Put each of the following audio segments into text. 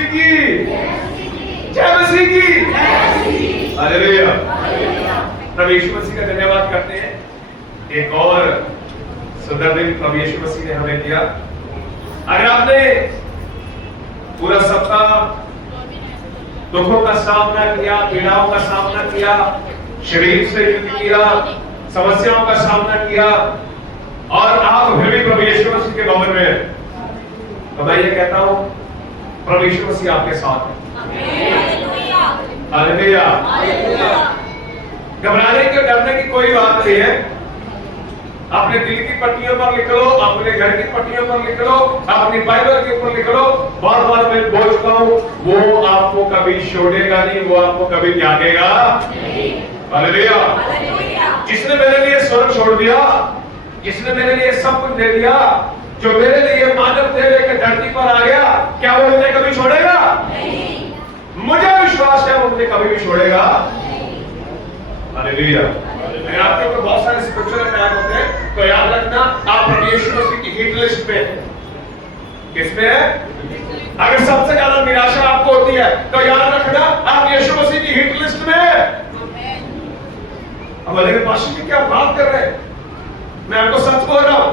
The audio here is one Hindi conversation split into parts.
मसीह की, जय मसीह की, हालेलुया। प्रभु यीशु मसीह का धन्यवाद करते हैं। एक और सुंदर दिन प्रभु यीशु मसीह ने हमें दिया। अगर आपने पूरा सप्ताह दुखों का सामना किया, पीड़ाओं का सामना किया, शरीर से युद्ध किया, समस्याओं का सामना किया और आप फिर भी प्रभु यीशु मसीह के भवन में, तो मैं ये कहता हूं प्रभु यीशु मसीह आपके साथ है। हालेलुया। घबराने के डरने की कोई बात नहीं है। अपने दिल की पट्टियों पर लिख लो, अपने घर की पट्टियों पर लिख लो, अपनी बाइबल के ऊपर लिख लो। बार बार मैं बोल चुका हूं, वो आपको कभी छोड़ेगा नहीं, वो आपको कभी त्यागेगा नहीं। हालेलुया। जिसने मेरे लिए स्वर्ग छोड़ दिया, जिसने मेरे लिए सब कुछ दे दिया, जो मेरे लिए मानव देह लेकर धरती पर आ गया, क्या वो मुझे कभी छोड़ेगा नहीं? मुझे विश्वास है वो मुझे कभी भी छोड़ेगा। हालेलुया। अगर आपके ऊपर बहुत सारे स्पिरिचुअल अटैक होते हैं तो याद रखना आप प्रभु यीशु मसीह की हिट लिस्ट पे, किसमें है? अगर सबसे ज्यादा निराशा आपको होती है तो याद रखना आप यीशु मसीह की हिट लिस्ट में। अब अरे पास्टर जी क्या बात कर रहे हैं? मैं आपको सच बोल रहा हूं।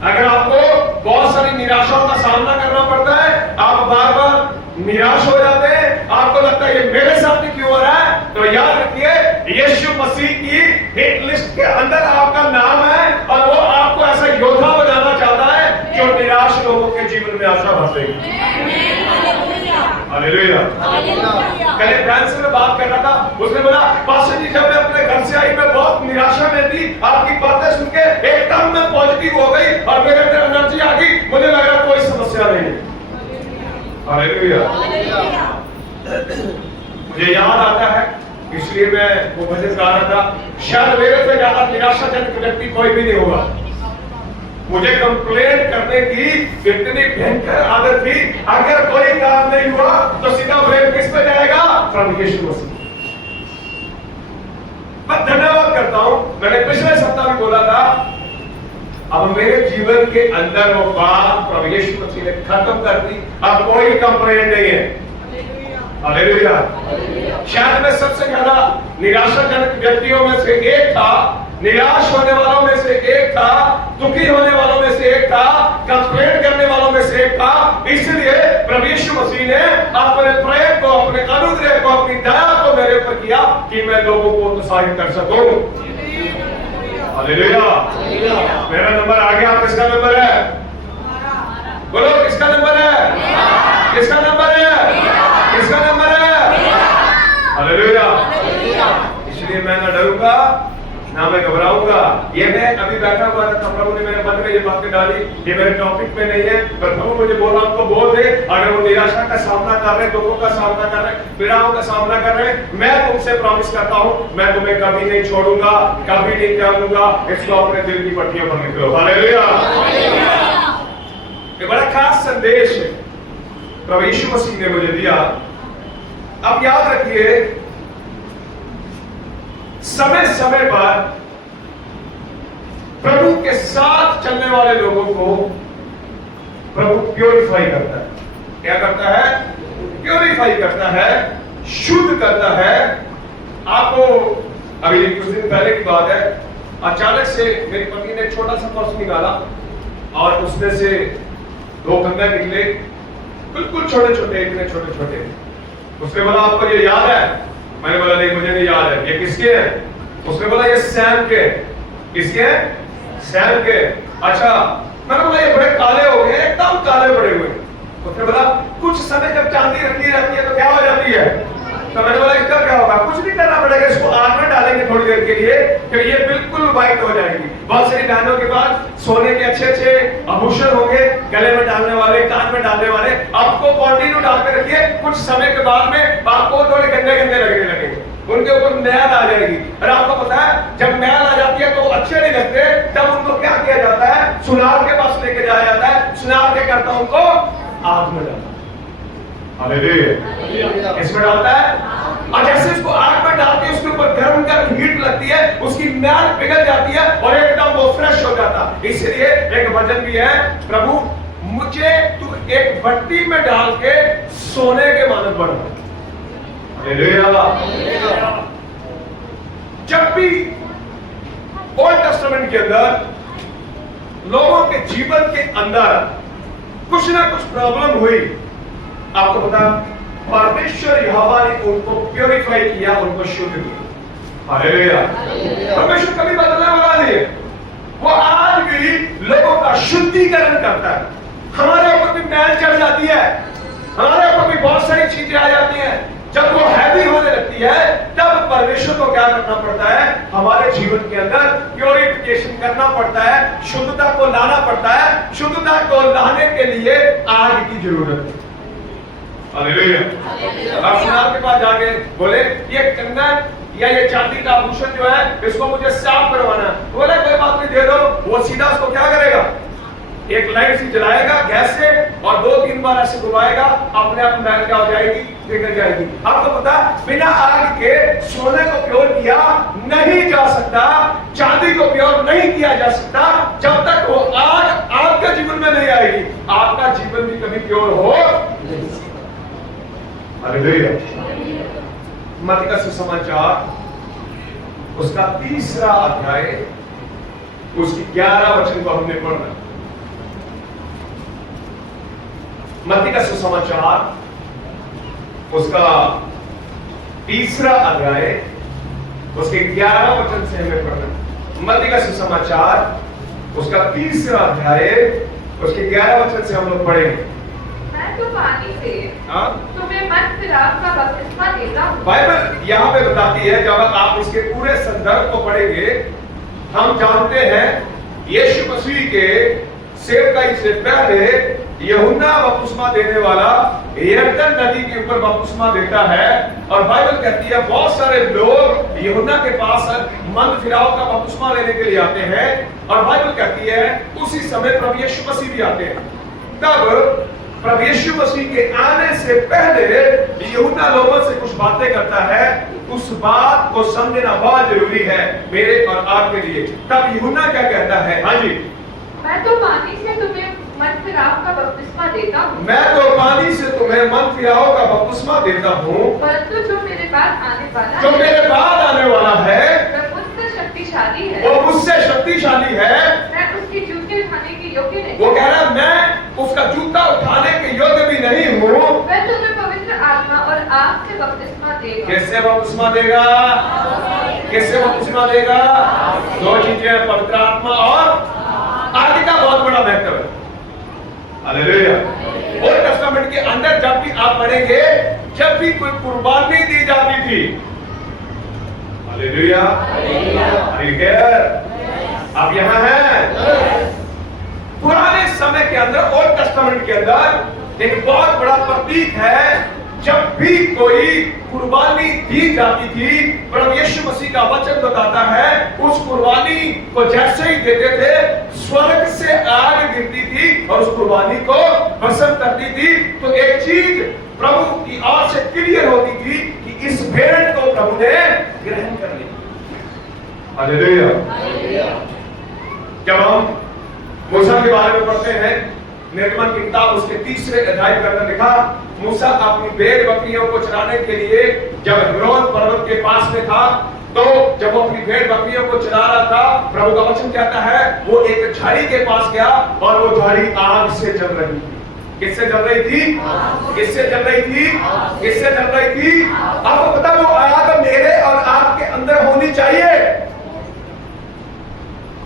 अगर आपको बहुत सारी निराशाओं का सामना करना पड़ता है, आप बार बार निराश हो जाते हैं, आपको लगता है ये मेरे साथ ही क्यों हो रहा है, तो याद रखिए यीशु मसीह की हिट लिस्ट के अंदर आपका नाम है और वो आपको ऐसा योद्धा बनाना चाहता है जो निराश लोगों के जीवन में आशा भरेगी। हालेलुया। कल एक फ्रेंड से मैं बात कर रहा था, उसने बोला पास्टर जी जब मैं अपने घर से आई मैं बहुत निराशा में थी, आपकी बातें सुन के एकदम मैं पॉजिटिव हो गई और मेरे अंदर एनर्जी आ गई, मुझे लग रहा कोई समस्या नहीं है। हालेलुया। मुझे याद आता है, इसलिए मैं वो भजन गा रहा था, शायद मेरे से ज्यादा निराशाजनक व्यक्ति कोई भी नहीं होगा। मुझे कंप्लेंट करने की इतनी भयंकर आदत थी, अगर कोई काम नहीं हुआ तो सीधा ब्लेम किस पे जाएगा? प्रभु यीशु मसीह। मैं धन्यवाद करता हूं, मैंने पिछले सप्ताह में बोला था, अब मेरे जीवन के अंदर वो बात प्रभु यीशु मसीह ने खत्म कर दी, अब कोई कंप्लेंट नहीं है। हालेलुया। शायद मैं सबसे ज्यादा निराशाजनक व्यक्तियों में से एक था, निराश होने वालों में से एक था, दुखी होने वालों में से एक था, कंप्लेंट करने वालों में से एक था। इसलिए प्रभु यीशु मसीह ने अपने प्रेम को, अपने अनुग्रह को, अपनी दया को मेरे ऊपर किया कि मैं लोगों को उत्साहित कर सकूं। हालेलुया। मेरा नंबर आ गया, किसका नंबर है? बोलो किसका नंबर है? किसका नंबर है? किसका नंबर है? हालेलुया। इसलिए मैं न डरूंगा ना मैं घबराऊंगा। ये मैं अभी बैठा हुआ था, प्रभु ने मेरे मन में ये बातें डाली, ये मेरे टॉपिक में नहीं है, पर प्रभु मुझे बोला उनको बोल दे, अगर वो निराशा का सामना कर रहे हैं, दुखों का सामना कर रहे हैं, पीड़ाओं का सामना कर रहे हैं, मैं तुमसे प्रॉमिस करता हूं मैं तुम्हें कभी नहीं छोड़ूंगा, कभी नहीं त्यागूंगा। इसको अपने दिल की पट्टियों पर लिख लो। हालेलुया। ये बड़ा खास संदेश है प्रभु यीशु मसीह ने मुझे दिया। अब याद रखिए, समय समय पर प्रभु के साथ चलने वाले लोगों को प्रभु प्योरीफाई करता है। क्या करता है? प्योरीफाई करता है, शुद्ध करता है। आपको अभी कुछ दिन पहले की बात है, अचानक से मेरी पत्नी ने छोटा सा पर्स निकाला और उसमें से 2 कंधे निकले, बिल्कुल छोटे छोटे, इतने छोटे छोटे। उसने बोला आपको ये याद है? मैंने बोला नहीं मुझे नहीं याद है। ये किसके हैं? उसने बोला ये सैम के। किसके हैं? सैम के। अच्छा। मैंने बोला ये बड़े काले हो गए, एकदम काले पड़े हुए। उसने बोला कुछ समय जब चांदी रखी रहती है तो क्या हो जाती है? तो मैंने बोला इसका क्या होगा? कुछ नहीं करना पड़ेगा, इसको आग में डालेंगे थोड़ी देर के लिए, फिर ये बिल्कुल व्हाइट हो जाएगी। बहुत सारी बहनों के पास सोने के अच्छे अच्छे आभूषण होंगे, गले में डालने वाले, कान में डालने वाले, आपको कंटिन्यू डाल के रखिए, कुछ समय के बाद में आपको थोड़े गंदे गंदे लगने लगेंगे, उनके ऊपर मैल आ जाएगी। और आपको पता है जब मैल आ जाती है तो अच्छे नहीं लगते, तब उनको क्या किया जाता है? सुनार के पास लेके जाया जाता है, सुनार के करता उनको आग में डालता है। हालेलुया। इसमें डालता है और जैसे इसको आग में डालते हैं उसके ऊपर गर्म गर्म हीट लगती है, उसकी मैल पिघल जाती है और एकदम वो फ्रेश हो जाता। इसलिए एक वचन भी है, प्रभु मुझे तू एक भट्टी में डाल के सोने के मानव बनो। हालेलुया। जब भी ओल्ड टेस्टामेंट के अंदर लोगों के जीवन के अंदर कुछ ना कुछ प्रॉब्लम हुई, आपको पता, परमेश्वर यहोवा ने उनको प्यूरिफाई किया, उनको शुद्ध किया। हालेलुया। परमेश्वर कभी बदलने वाला नहीं है, वो आज भी लोगों का शुद्धिकरण करता है। हमारे ऊपर भी मैल चढ़ जाती है, हमारे ऊपर भी बहुत सारी चीजें आ जाती हैं, जब वो हैवी होने लगती है तब परमेश्वर को क्या करना पड़ता है, हमारे जीवन के अंदर प्यूरिफिकेशन करना पड़ता है, शुद्धता को लाना पड़ता है। शुद्धता को लाने के लिए आग की जरूरत है। हालेलुया। आप सुनार के पास जाके बोले ये कंगन या ये चांदी का आभूषण जो है इसको मुझे साफ करवाना है, बोले कोई बात नहीं, दे दो। वो सीधा उसको क्या करेगा, एक लाइट सी जलाएगा गैस से और 2-3 बार ऐसे घुमाएगा, अपने आप मैल क्या हो जाएगी, निकल जाएगी। आपको पता, बिना आग के सोने को प्योर किया नहीं जा सकता, चांदी को प्योर नहीं किया जा सकता जब तक वो आग आपके जीवन में नहीं आएगी। आपका जीवन भी कभी प्योर हो नहीं सकता। हालेलुया। मत्ती का सुसमाचार उसका 3रा अध्याय उसकी 11 वचन को हमने पढ़ना। मत्ती का सुसमाचार उसका 3रा अध्याय उसके 11 वचन से हमें पढ़ना। मत्ती का सुसमाचार उसका 3रा अध्याय उसके 11 वचन से हम लोग पढ़ेंगे। मैं तो पानी से तुम्हें मन फिराव का बपतिस्मा देता हूं। बाइबल यहाँ पे बताती है, जब आप इसके पूरे संदर्भ को पढ़ेंगे, हम जानते हैं यीशु मसीह के सेवकाई से पहले यूहन्ना बपतिस्मा देने वाला यरदन नदी के ऊपर बपतिस्मा देता है। और बाइबल कहती है बहुत सारे लोग यूहन्ना के पास मन फिराव का बपतिस्मा लेने के लिए आते हैं। और बाइबल कहती है उसी समय प्रभु यीशु मसीह भी आते हैं। तब प्रभु यीशु मसीह के आने से पहले यूहन्ना लोगों से कुछ बातें करता है, उस बात को समझना बहुत जरूरी है मेरे और आपके लिए। तब यूहन्ना क्या कहता है, हाँ जी, मैं तो पानी से तुम्हें मन फिराव का बपतिस्मा देता हूँ। मैं तो पानी से तुम्हें मन फिराव का बपतिस्मा देता हूँ, परंतु जो मेरे बाद आने वाला जो मेरे बाद आने वाला है वह मुझसे शक्तिशाली है, वो मुझसे शक्तिशाली है, मैं उसकी जूते उठाने के योग्य नहीं। वो कह रहा है मैं उसका जूता उठाने के योग्य भी नहीं हूँ। वह तुम्हें पवित्र आत्मा और आग से बपतिस्मा देगा। किससे बपतिस्मा देगा, किससे बपतिस्मा देगा? 2 चीजें, पवित्र आत्मा और आगे का बहुत बड़ा महत्व है। हालेलुया। ओल्ड टेस्टामेंट के अंदर जब भी आप पढ़ेंगे, जब भी कोई कुर्बानी दी जाती थी, हालेलुया, आप यहाँ हैं, पुराने समय के अंदर ओल्ड टेस्टामेंट के अंदर एक बहुत बड़ा प्रतीक है। जब भी कोई कुर्बानी दी जाती थी, प्रभु यीशु मसीह का वचन बताता है उस कुर्बानी को जैसे ही देते थे, स्वर्ग से आग गिरती थी और उस कुर्बानी को भस्म करती थी। तो एक चीज प्रभु की ओर से क्लियर होती थी कि इस भेंट को प्रभु ने ग्रहण कर लिया। हालेलुया। जब हम मूसा के बारे में पढ़ते हैं, निर्गमन की किताब उसके 3रे अध्याय के अंदर लिखा, मूसा अपनी भेड़ बकरियों को चराने के लिए जब हेब्रोन पर्वत के पास में था, तो जब वो अपनी भेड़ बकरियों को चरा रहा था, प्रभु का वचन कहता है वो एक झाड़ी के पास गया और वो झाड़ी आग से जल रही थी। किससे जल रही थी? किससे जल रही थी? किससे जल रही थी? आपको पता, वो आग मेरे और आपके अंदर होनी चाहिए।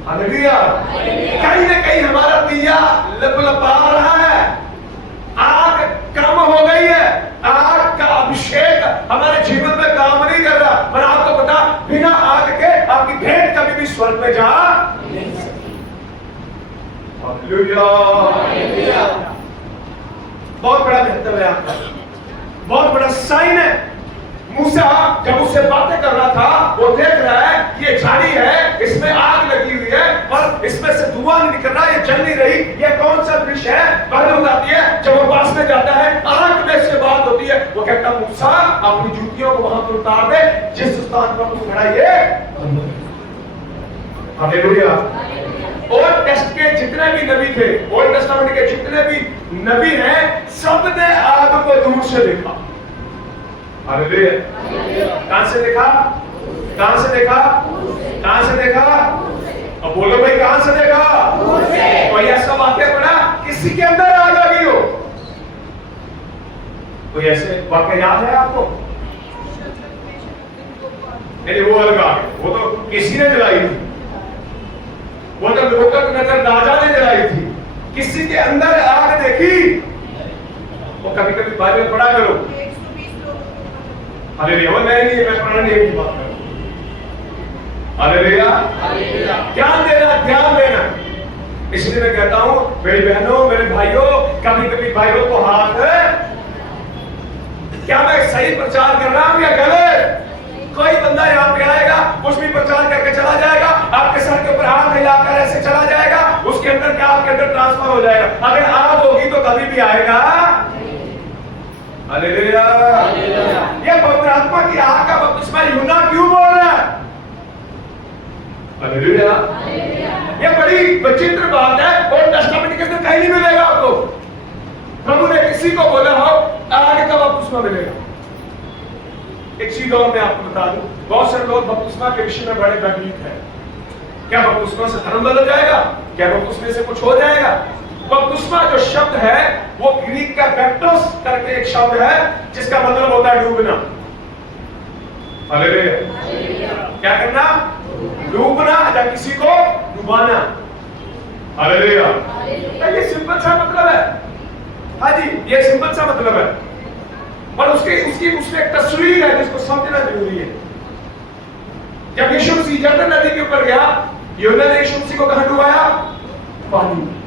हालेलुया। कहीं ना कहीं हमारा दिया लपलपा रहा है, आग कम हो गई है, आग का अभिषेक हमारे जीवन में काम नहीं कर रहा। पर आपको पता, बिना आग के आपकी भेंट कभी भी स्वर्ग में जा नहीं सकती। हालेलुया। बहुत बड़ा महत्व है आपका, बहुत बड़ा साइन है। मूसा जब उससे बातें कर रहा था, वो देख रहा है ये झाड़ी है, इसमें आग लगी हुई है और इसमें से धुआं नहीं निकल रहा, ये जल नहीं रही, ये कौन सा दृश्य है? बात बताती है जब वो पास में जाता है, आग में से बात होती है, वो कहता मूसा अपनी जूतियों को वहां पर उतार दे, जिस स्थान पर तू खड़ा है। हालेलुया। ओल्ड टेस्ट के जितने भी नबी थे, ओल्ड टेस्टामेंट के जितने भी नबी है, सबने आग को दूर से देखा। हालेलुया। कहां से देखा? कहां से देखा? कहां से देखा? अब बोलो भाई, कहां से देखा? कोई ऐसा वाक्य पढ़ा किसी के अंदर आग लगी हो? कोई ऐसे वाक्य याद है आपको? नहीं, वो अलग आग है, वो तो किसी ने जलाई थी, वो तो नगर राजा ने जलाई थी। किसी के अंदर आग देखी? वो कभी कभी बाइबल पढ़ा करो। हालेलुया। वो मैं पढ़ना नहीं की बात करूं। हालेलुया। ध्यान देना, ध्यान देना। इसलिए मैं कहता हूं मेरी बहनों, मेरे भाइयों, कभी कभी बाइबल को हाथ है, क्या मैं सही प्रचार कर रहा हूं या गलत? कोई बंदा यहाँ पे आएगा, कुछ भी प्रचार करके चला जाएगा, आपके सर के ऊपर हाथ हिलाकर ऐसे चला जाएगा, उसके अंदर क्या आपके अंदर ट्रांसफर हो जाएगा। अगर आग होगी तो कभी भी आएगा। हालेलुया। ये पवित्र आत्मा की आग का बपतिस्मा यूहन्ना क्यों बोल रहा है? हालेलुया। ये बड़ी विचित्र बात है, और टेस्टामेंट के अंदर कहीं नहीं मिलेगा आपको। प्रभु ने किसी को बोला हो आग का बपतिस्मा मिलेगा। एक चीज और मैं आपको बता दूं, बहुत सारे लोग बपतिस्मा के विषय में बड़े भयभीत हैं। क्या बपतिस्मा से धर्म बदल जाएगा? क्या बपतिस्मे से कुछ हो जाएगा? बपतिस्मा जो शब्द है वो ग्रीक का बैप्टोस करके एक शब्द है, जिसका मतलब होता है डूबना। हालेलुया। क्या करना? डूबना, या किसी को डुबाना। हालेलुया। ये सिंपल सा मतलब है। हाँ जी, ये सिंपल सा मतलब है, पर उसकी उसमें एक तस्वीर है जिसको समझना जरूरी है। जब यीशु मसीह यरदन नदी के ऊपर गया, यूहन्ना ने यीशु मसीह को कहां डुबाया? पानी में।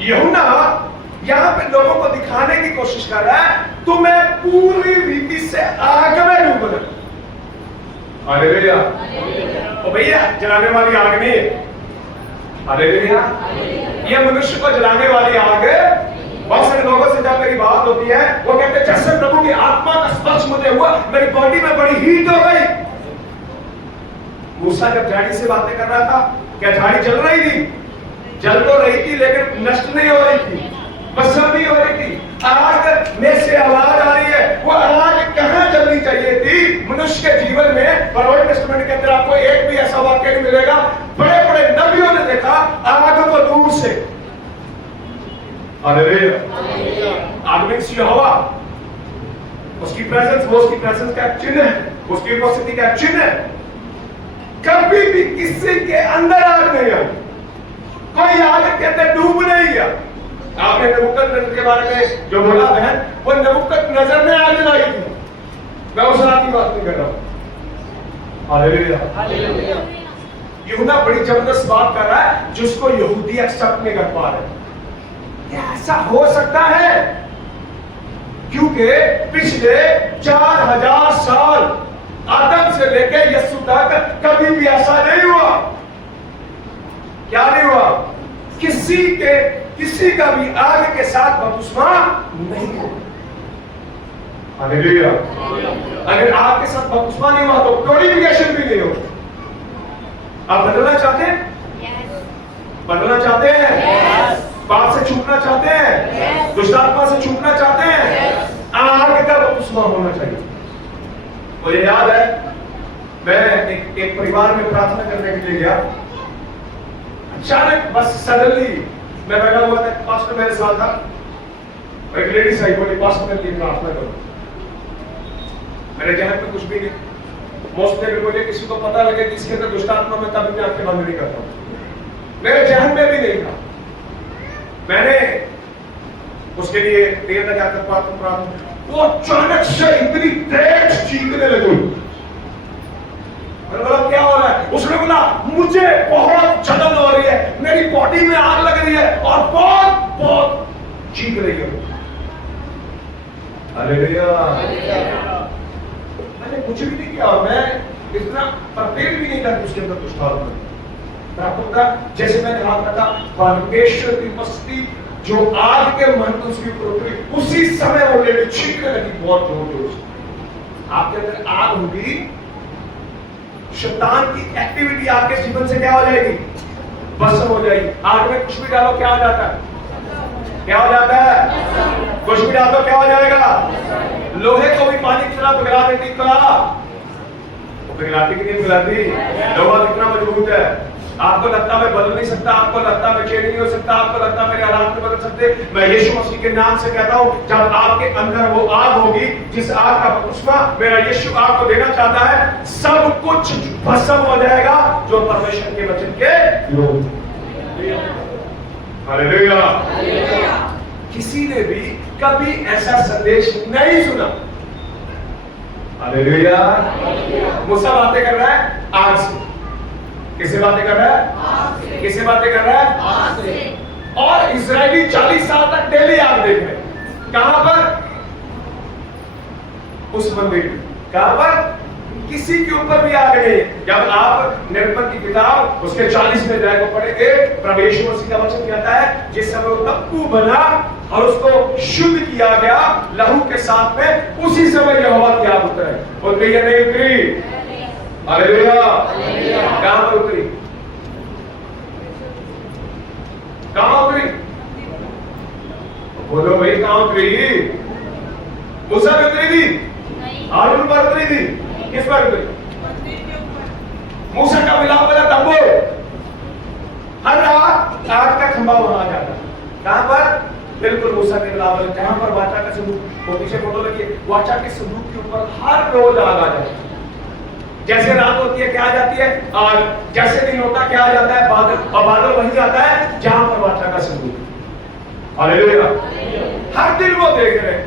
यूहन्ना यहां पे लोगों को दिखाने की कोशिश कर रहा है, तुम्हें पूरी रीति से आग में डूबना। हालेलुया। ओ भैया, जलाने वाली आग नहीं है। हालेलुया। ये मनुष्य को जलाने वाली आग है। बहुत सारे लोगों से जब मेरी बात होती है, वो कहते हैं जैसे प्रभु की आत्मा का स्पर्श मुझे हुआ, मेरी बॉडी में बड़ी हीट हो गई। मूसा जब झाड़ी से बातें कर रहा था, क्या झाड़ी जल रही थी? जल तो रही थी, लेकिन नष्ट नहीं हो रही थी, भस्म नहीं हो रही थी। आग में से आवाज आ रही है। वो आग कहां जलनी चाहिए थी? मनुष्य के जीवन में। पर ओल्ड टेस्टामेंट के अंदर आपको एक भी ऐसा वाक्य नहीं मिलेगा। बड़े बड़े नबियों ने देखा आग को दूर से। हालेलुया। आग मींस यहोवा, उसकी प्रेजेंस, वो उसकी प्रेजेंस का चिन्ह है, उसकी उपस्थिति का चिन्ह है। कभी भी किसी के अंदर आग नहीं आई, कोई आग के अंदर डूब नहीं गया। आपने नबूकदनेस्सर के बारे में जो बोला बहन, वो नबूकदनेस्सर ने आग जलाई थी। मैं उस रात की बात नहीं कर रहा हूं। हालेलुया। यूहन्ना बड़ी जबरदस्त बात कर रहा है जिसको यहूदी एक्सेप्ट नहीं कर पा रहे। क्या ऐसा हो सकता है? क्योंकि पिछले 4000 साल आदम से लेकर यीशु तक कभी भी ऐसा नहीं हुआ। क्या नहीं हुआ? किसी का भी आग के साथ बपतिस्मा नहीं हुआ। हालेलुया। अगर आग के साथ बपतिस्मा नहीं हुआ तो प्यूरिफिकेशन भी नहीं होगा। आप बदलना चाहते हैं? बदलना चाहते हैं? पाप से छूटना चाहते हैं? दुष्ट आत्मा से छूटना चाहते हैं? आग का बपतिस्मा होना चाहिए। मुझे याद है, मैं एक परिवार में प्रार्थना करने के लिए गया। अचानक बस सडनली मैं बैठा हुआ था, पास्टर मेरे साथ था, एक लेडी आई बोली पास्टर मेरे लिए प्रार्थना करो। मेरे जहन में कुछ भी नहीं। मोस्टली अगर मुझे किसी को पता लगे कि इसके अंदर दुष्ट आत्मा में, कभी मैं आंखें बंद नहीं करता। मेरे जहन में भी नहीं था। मैंने उसके लिए देर तक जाकर प्रार्थना, वो अचानक से इतनी तेज चीखने लगी। मैंने बोला क्या हो रहा है? उसने बोला मुझे बहुत जलन हो रही है, मेरी बॉडी में आग लग रही है और बहुत बहुत चीख रही है। हालेलुया। मैंने कुछ भी नहीं किया, मैं इतना प्रत्येक भी नहीं था उसके अंदर कुछ था। जैसे मैंने कहा था, परमेश्वर की उपस्थिति जो आग के मन को उसकी ऊपर, उसी समय वो लेडी चीखने लगी बहुत जोर जोर से। आपके अंदर आग होगी, शैतान की एक्टिविटी आपके जीवन से क्या हो जाएगी? भस्म हो जाएगी। आग में कुछ भी डालो क्या हो जाता है? क्या हो जाता है? कुछ भी डालो क्या हो जाएगा? लोहे को भी पानी की तरह पिघला देती पिघलाती कि नहीं पिघलाती? लोहा कितना मजबूत है। आपको लगता मैं बदल नहीं सकता, आपको लगता मैं चेंज नहीं हो सकता, आपको लगता मेरे हालात नहीं बदल सकते। मैं यीशु मसीह के नाम से कहता हूं, जब आपके अंदर वो आग होगी, जिस आग का बपतिस्मा मेरा यीशु आपको देना चाहता है, सब कुछ भस्म हो जाएगा जो परमेश्वर के वचन के विरोध। हालेलुया। किसी ने भी कभी ऐसा संदेश नहीं सुना। हालेलुया। मूसा बातें कर रहा है आग से। किससे बातें कर रहा है? आग से। किससे बातें कर रहा है? आग से। और इजरायली 40 साल तक डेली आग देख रहे हैं। कहां पर? उस मंदिर में। कहां पर? किसी के ऊपर भी आग नहीं। जब आप निर्गमन की किताब उसके 40वें अध्याय को पढ़ेंगे, प्रभु यीशु मसीह का वचन कहता है, जिस समय वो तम्बू बना और उसको शुद्ध किया गया लहू के साथ में, उसी समय यहोवा की आग उतरी या नहीं उतरी? हालेलुया। कहां पर उतरी? कहां उतरी? बोलो भाई, कहां उतरी? मूसा पे उतरी थी? हारून पर उतरी थी? किस पर उतरी? मूसा का मिलाप वाला तंबू। हर रात आग का खंभा वहां आ जाता। कहां पर? बिल्कुल मूसा के मिलाप वाले, जहां पर वाचा का संदूक, वो पीछे फोटो लगी है, वाचा के संदूक के ऊपर हर रोज आग आ जाती है। जैसे रात होती है क्या आ जाती है? आग। जैसे दिन होता क्या आ जाता है? बादल। और बादल वही आता है जहां पर वाचा का संदूक। हालेलुया। हर दिन वो देख रहे हैं।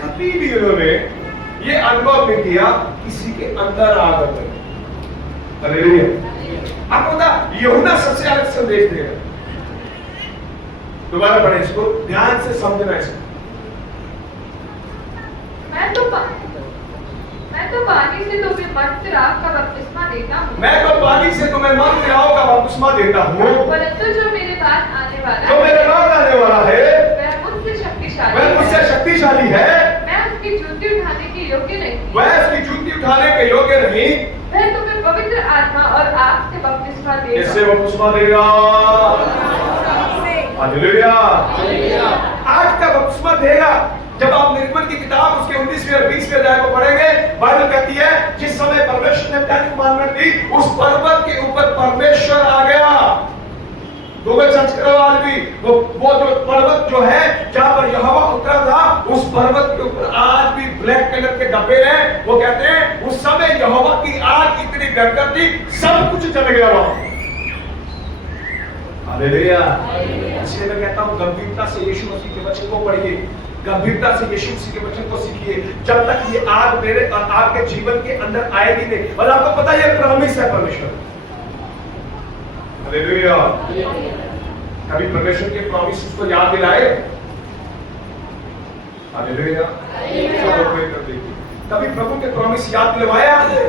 कभी भी उन्होंने ये अनुभव नहीं किया किसी के अंदर आग आ गई। हालेलुया। आपको पता यूहन्ना सबसे अलग संदेश दे रहा है। दोबारा पढ़ें इसको, ध्यान से समझना इसको। मैं तो पानी से तुम्हें मत्स्य राग का बपतिस्मा देता हूँ। मैं तो पानी से तुम्हें मत्स्य राग का बपतिस्मा देता हूँ। परंतु जो मेरे बाद आने वाला है, वह मुझसे शक्तिशाली है। मैं उसकी जूती उठाने के योग्य नहीं। वह उसकी जूती उठाने के योग्य नहीं। वह तुम्हें पवित्र आत्मा और आग से बपतिस्मा देगा। इससे बपतिस्मा देगा। हालेलुया। आग का बपतिस्मा देगा। जब आप निर्गमन की किताब उसके 19वें और 20वें अध्याय को पढ़ेंगे, बाइबल कहती है जिस समय परमेश्वर ने 10 कमांडमेंट दी, उस पर्वत के ऊपर परमेश्वर आ गया। गूगल सर्च करो आज भी, वो जो पर्वत जो है जहां पर यहोवा उतरा था, उस पर्वत के ऊपर आज भी ब्लैक कलर के डब्बे हैं। वो कहते हैं उस समय यहोवा की आग इतनी भयंकर थी, सब कुछ जल गया वहां। हालेलुया। इसलिए मैं कहता हूं गंभीरता से यीशु मसीह के वचन को पढ़िए, गंभीरता से यीशु मसीह के वचन को सीखिए। जब तक ये आग मेरे और आपके जीवन के अंदर आएगी नहीं। और आपको पता है ये प्रॉमिस है परमेश्वर। हालेलुया। कभी परमेश्वर के प्रॉमिस को याद दिलाए? हालेलुया। कभी प्रभु के प्रॉमिस याद दिलवाया आपने?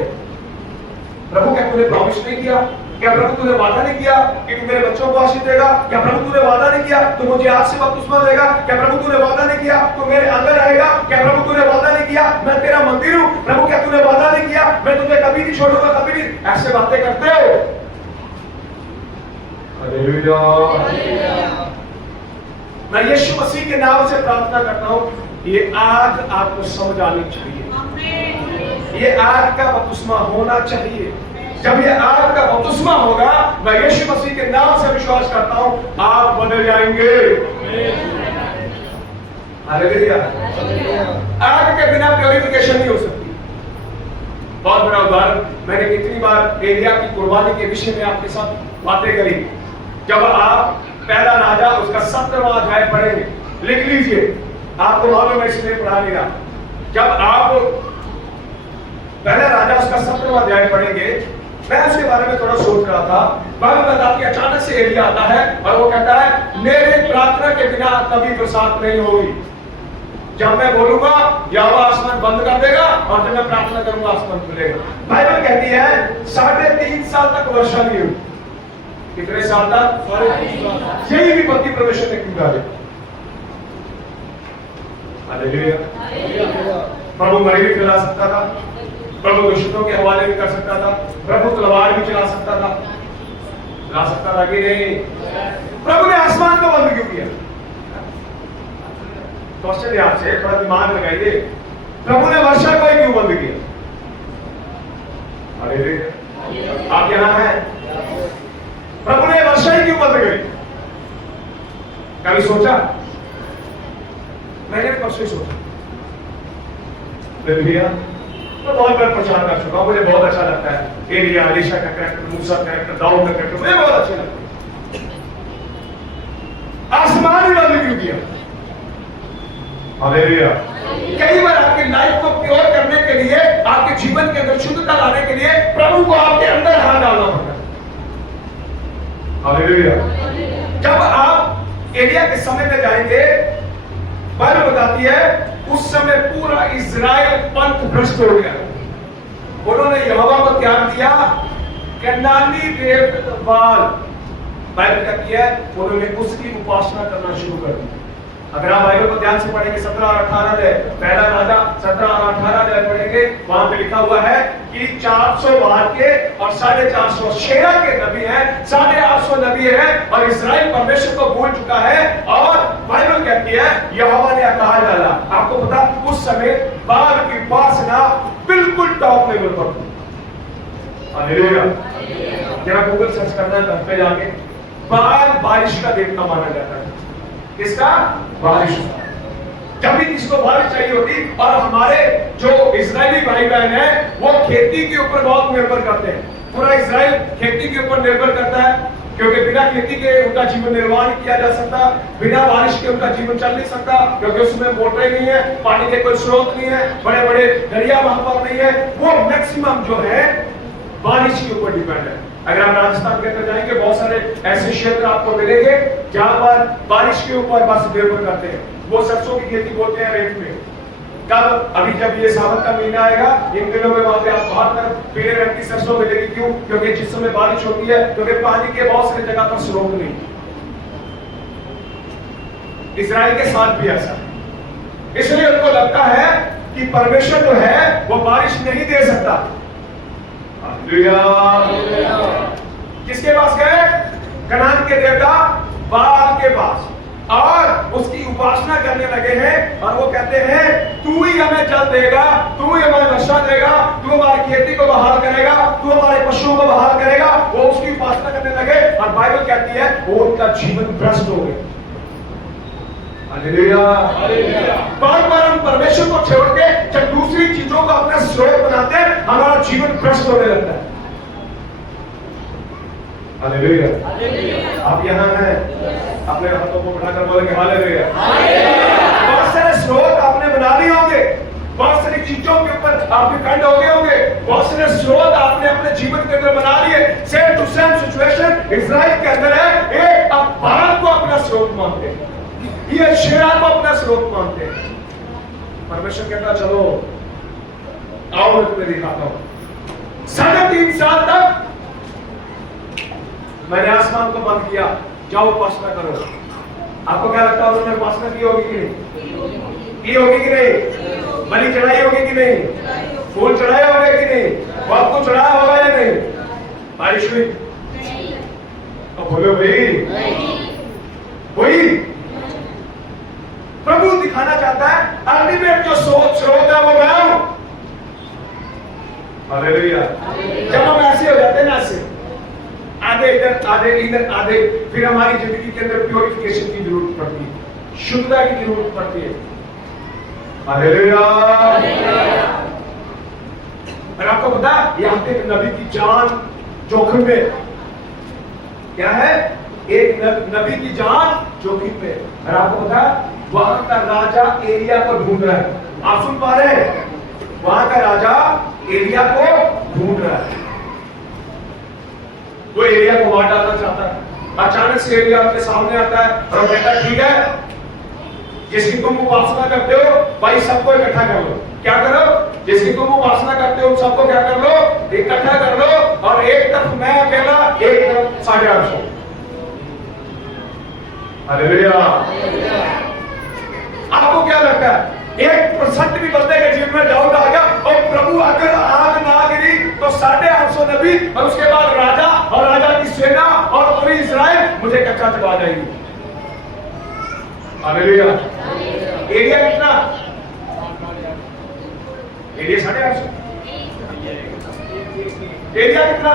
प्रभु क्या तूने प्रॉमिस नहीं किया? क्या प्रभु तूने वादा नहीं किया कि तू मेरे बच्चों को आशीष देगा? क्या प्रभु तूने वादा नहीं किया तू मुझे आज से बपतिस्मा देगा? क्या प्रभु तूने वादा नहीं किया तू मेरे अंदर रहेगा? क्या प्रभु तूने वादा नहीं किया मैं तेरा मंदिर हूं? प्रभु क्या तूने वादा नहीं किया मैं तुझे कभी नहीं छोड़ूंगा, कभी नहीं? ऐसे बातें करते हो। हालेलुया। मैं यीशु मसीह के नाम से प्रार्थना करता हूं, ये आग आपको समझ आनी चाहिए। ये आग का बपतिस्मा होना चाहिए। जब ये आग का बपतिस्मा होगा, मैं यीशु मसीह के नाम से विश्वास करता हूं आप बदल जाएंगे। हालेलुया। आग के बिना प्योरिफिकेशन नहीं हो सकती। बहुत बड़ा उदाहरण, मैंने कितनी बार एलिया की कुर्बानी के विषय में आपके साथ बातें करी। जब आप पहला राजा उसका 17वां अध्याय पढ़ेंगे, लिख लीजिए, आपको मालूम है इसलिए पढ़ा नहीं रहा। जब आप पहला राजा उसका 17वां अध्याय पढ़ेंगे, मैं उसके बारे में थोड़ा सोच रहा था। बाइबल बताती है अचानक से एलिया आता है और वो कहता है मेरे प्रार्थना के बिना कभी बरसात नहीं होगी। जब मैं बोलूंगा यहोवा आसमान बंद कर देगा और जब मैं प्रार्थना करूंगा आसमान खुलेगा। बाइबल कहती है 3.5 साल तक वर्षा नहीं हुई। कितने साल तक? यही विपत्ति परमेश्वर ने क्यों डाली? हालेलुया। प्रभु मरी भी फैला सकता था, प्रभु दुष्टों के हवाले भी कर सकता था, प्रभु तलवार भी चला सकता था कि नहीं? प्रभु ने आसमान को बंद क्यों किया? क्वेश्चन है आपसे, थोड़ा दिमाग लगाइए। प्रभु ने वर्षा को ही क्यों बंद किया? अरे आप यहां हैं, प्रभु ने वर्षा ही क्यों बंद करी? कभी सोचा? मैंने परसों ही सोचा। भैया मैं बहुत बार प्रचार कर चुका हूं, मुझे बहुत अच्छा लगता है एलिया एलीशा का कैरेक्टर, मूसा का कैरेक्टर, दाऊद का कैरेक्टर मुझे बहुत अच्छा लगता है। आसमान ही बंद क्यों किया? हालेलुया। कई बार आपकी लाइफ को प्योर करने के लिए, आपके जीवन के अंदर शुद्धता लाने के लिए प्रभु को आपके अंदर हाथ डालना पड़ता है। हालेलुया। जब आप एलिया के समय में जाएंगे, बाइबल बताती है उस समय पूरा इजराइल पंथ भ्रष्ट हो गया। उन्होंने यहोवा को त्याग दिया, कनानी देव बाल, बाइबल कहती है उन्होंने उसकी उपासना करना शुरू कर दी। अगर आप बाइबल को ध्यान से पढ़ेंगे 17 और 18 अध्याय, पहला राजा 17 और 18 अध्याय पढ़ेंगे, वहां पे लिखा हुआ है कि 400 बाहर के और 450 शेरा के नबी हैं, 850 नबी हैं और इजराइल परमेश्वर को भूल चुका है। और बाइबल कहती है यहोवा ने अकाल डाला। आपको पता उस समय बाल की उपासना बिल्कुल टॉप लेवल पर थी। हालेलुया। जरा गूगल सर्च करना घर पे जाके, बाल बारिश का देवता माना जाता है। किसका? बारिश। जब भी किसको बारिश चाहिए होती, और हमारे जो इजरायली भाई बहन हैं वो खेती के ऊपर बहुत निर्भर करते हैं। पूरा इजराइल खेती के ऊपर निर्भर करता है, क्योंकि बिना खेती के उनका जीवन निर्वाह नहीं किया जा सकता, बिना बारिश के उनका जीवन चल नहीं सकता, क्योंकि उसमें मोटरें नहीं है, पानी के कोई स्रोत नहीं है, बड़े बड़े दरिया वहां पर नहीं है। वो मैक्सिमम जो है बारिश के ऊपर डिपेंड है। अगर आप राजस्थान के अंदर जाएंगे, बहुत सारे ऐसे क्षेत्र आपको मिलेंगे जहां पर बारिश के ऊपर बस निर्भर करते हैं। वो सरसों की खेती बोलते हैं रेत में। कब? अभी जब ये सावन का महीना आएगा, इन दिनों में वहां पे आप बहुत पीले रंग की सरसों मिलेगी। क्यों? क्योंकि जिस समय बारिश होती है, क्योंकि पानी के बहुत सारी जगह पर स्रोत नहीं। इजराइल के साथ भी ऐसा है, इसलिए उनको लगता है कि परमेश्वर जो है वो बारिश नहीं दे सकता। किसके पास गए? कनान के देवता बाल के पास, और उसकी उपासना करने लगे हैं। और वो कहते हैं तू ही हमें जल देगा, तू ही हमें वर्षा देगा, तू हमारी खेती को बहाल करेगा, तू हमारे पशुओं को बहाल करेगा। वो उसकी उपासना करने लगे, और बाइबल कहती है वो उनका जीवन भ्रष्ट हो गया। हालेलुया। बार-बार हम परमेश्वर को छोड़ के जब दूसरी चीजों को अपना स्रोत बनाते हैं, हमारा जीवन भ्रष्ट होने लगता है। हालेलुया। आप यहाँ हैं, अपने हाथों को उठाकर बोलेंगे हालेलुया। बहुत सारे स्रोत आपने बना लिए होंगे, बहुत सारी चीजों के ऊपर आप डिपेंड हो गए होंगे, बहुत सारे स्रोत आपने अपने जीवन के अंदर बना लिए। Same to same situation Israel के अंदर है। एक अब बाल को अपना स्रोत मानते हैं, ये शेरा को अपना स्रोत मानते हैं। परमेश्वर कहता चलो आओ मैं तुम्हें दिखाता हूं। 3.5 साल तक मैंने आसमान को बंद किया, जाओ उपासना करो। आपको क्या लगता है उन्होंने उपासना की होगी कि नहीं? की होगी कि नहीं? बलि चढ़ाई होगी कि नहीं? फूल चढ़ाए होंगे कि नहीं? बहुत कुछ चढ़ाया होगा या नहीं? बारिश हुई? अब बोलो भाई हुई। प्रभु दिखाना चाहता है अल्टीमेट जो स्रोत है वो मैं हूं। हालेलुया। जब हम ऐसे हो जाते हैं ना, ऐसे आधे इधर आधे इधर आधे, फिर हमारी जिंदगी के अंदर प्योरिफिकेशन की जरूरत पड़ती है, शुद्धता की जरूरत पड़ती है। हालेलुया। और आपको पता यहाँ पे नबी की जान जोखिम में क्या है? एक नबी की जान जोखिम में। और आपको पता वहां का राजा एलिया को ढूंढ रहा है। आप सुन पा रहे हैं? वहां का राजा एलिया को ढूंढ रहा है, वो एलिया को मार डालना चाहता है। अचानक से एलिया आपके सामने आता है और कहता है ठीक है, जिसकी तुम उपासना करते हो भाई सबको इकट्ठा कर लो। क्या करो? जिसकी तुम उपासना करते हो सबको क्या कर लो? इकट्ठा कर लो। और एक तरफ मैं अकेला, एक तरफ 850। हालेलुया। आपको क्या लगता है 1% भी बंदे के जीवन में डाउट आ गया और प्रभु अगर आग ना गिरी तो 850 नबी और उसके बाद राजा और राजा की सेना और पूरी इस्राएल मुझे कच्चा चबा जाएगी। हालेलुया। एरिया कितना? एरिया 850। एरिया कितना?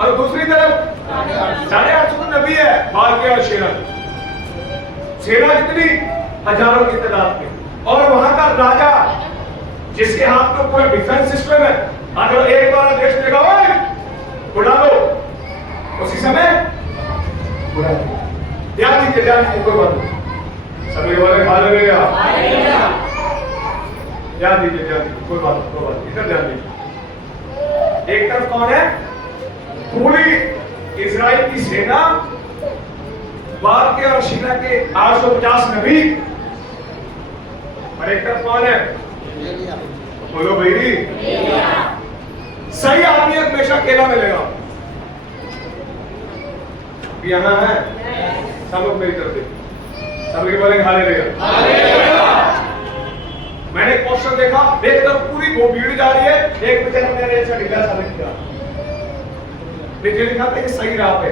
और दूसरी तरफ 850 नबी है, बालके और शेरा। सेना कितनी? हजारों की तादाद में। और वहां का राजा जिसके हाथ में पूरा डिफेंस सिस्टम है, अगर एक बार देश में गए उड़ा दो, उसी समय उड़ा दो। ध्यान दीजिए कोई बात नहीं, सभी बोले हालेलुया। ध्यान दीजिए कोई बात इधर ध्यान दीजिए। एक तरफ कौन है? पूरी इजराइल की सेना, बालके और शीला के 850 नबी, और एक तरफ कौन है? बोलो भाई, सही आदमी हमेशा अकेला मिलेगा। यहाँ है सब लोग मेरी तरफ देखिए, सब लोग बोलेंगे हालेलुया। मैंने एक पोस्टर देखा, एक तरफ पूरी वो भीड़ जा रही है, एक बेचारा मेरे ऐसा ढीला सा लिख दिया, नीचे लिखा था कि सही राह पे।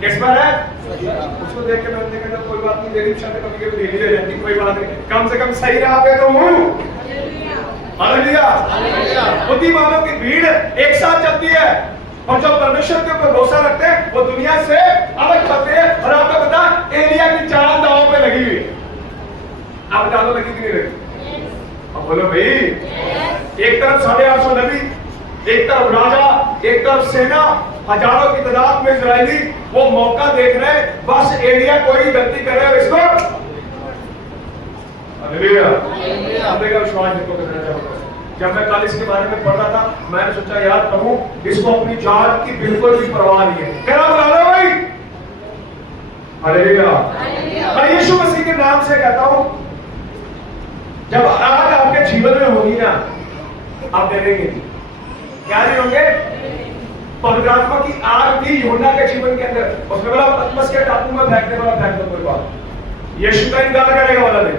किस पर है? उसको देख के मैंने कहा कोई बात नहीं, मेरी शादी कभी कभी ढीली रह जाती, कोई बात नहीं, कम से कम सही राह पे तो हूँ। हालेलुया। बुद्धिमानों की भीड़ एक साथ चलती है, और जो परमेश्वर के ऊपर भरोसा रखते हैं वो दुनिया से अलग चलते हैं। और आपको पता एलिया की चाल दांव पे लगी हुई, आप दांव लगी कि नहीं लगी? अब बोलो भाई, एक तरफ 850 नबी, एक तरफ राजा, एक तरफ सेना, हजारों की तादाद में इजरायली, वो मौका देख रहे हैं बस एलिया कोई गलती करे और इसको हालेलुया। आपने का विश्वास जिनको करना चाहता। जब मैं कल इसके बारे में पढ़ रहा था, मैंने सोचा यार प्रभु इसको अपनी जान की बिल्कुल भी परवाह नहीं है, कहना बुला लो भाई। हालेलुया। मैं यीशु मसीह के नाम से कहता हूं, जब आग आपके जीवन में होगी ना, आप डरेंगे नहीं। क्या नहीं होंगे? पवित्र आत्मा की आग थी यूहन्ना के जीवन के अंदर, उसने बोला पतरस के टापू में फेंकने वाला फेंक दो, कोई बात। यीशु का इनकार करेगा वाला नहीं।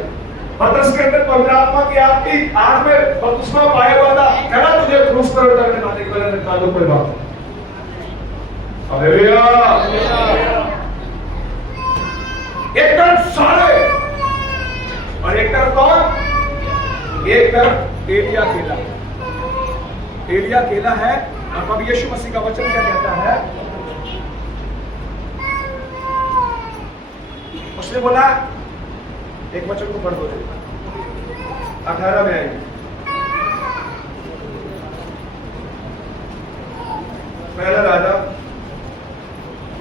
पतरस के अंदर पवित्र आत्मा की आग थी, आग में बपतिस्मा पाया हुआ था, कहना तुझे क्रूस पर उतारने वाले को निकाल दो, कोई बात। हालेलुया। एक तरफ सारे और एक तरफ कौन? एक तरफ एलिया अकेला। एलिया अकेला है। अब यीशु मसीह का वचन क्या कहता है? उसने बोला, एक वचन को पढ़ दो, 18 में आएंगे। पहला राजा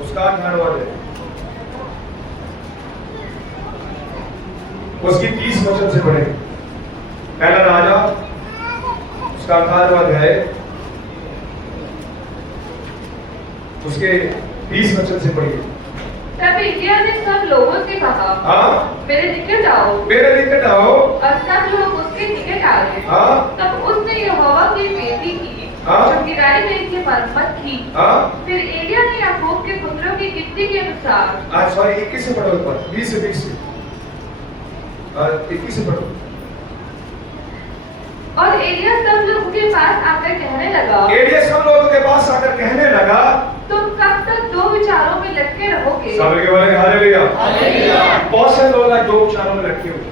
उसका 18वां अध्याय, उसकी 30 वचन से पढ़े। पहला राजा उसका 18वां अध्याय, उसके 20 वचन से पढ़िए। तब एलिया ने सब लोगों से कहा, मेरे निकट आओ, मेरे निकट आओ। और सब लोग उसके निकट आए। तब उसने यहोवा की बेटी की, जो गिराई गई थी मरम्मत की। फिर एलिया ने याकूब के पुत्रों की गिनती के अनुसार, सॉरी 21 से पढ़ो, ऊपर 20 से 20 से 21 से पढ़ो। और एलिया सब लोगों के पास आकर कहने लगा, एलिया सब लोगों के पास आकर कहने लगा, तुम कब तक दो विचारों में लटके रहोगे? सब के बोले हालेलुया। बहुत से लोग दो विचारों में लटके हुए,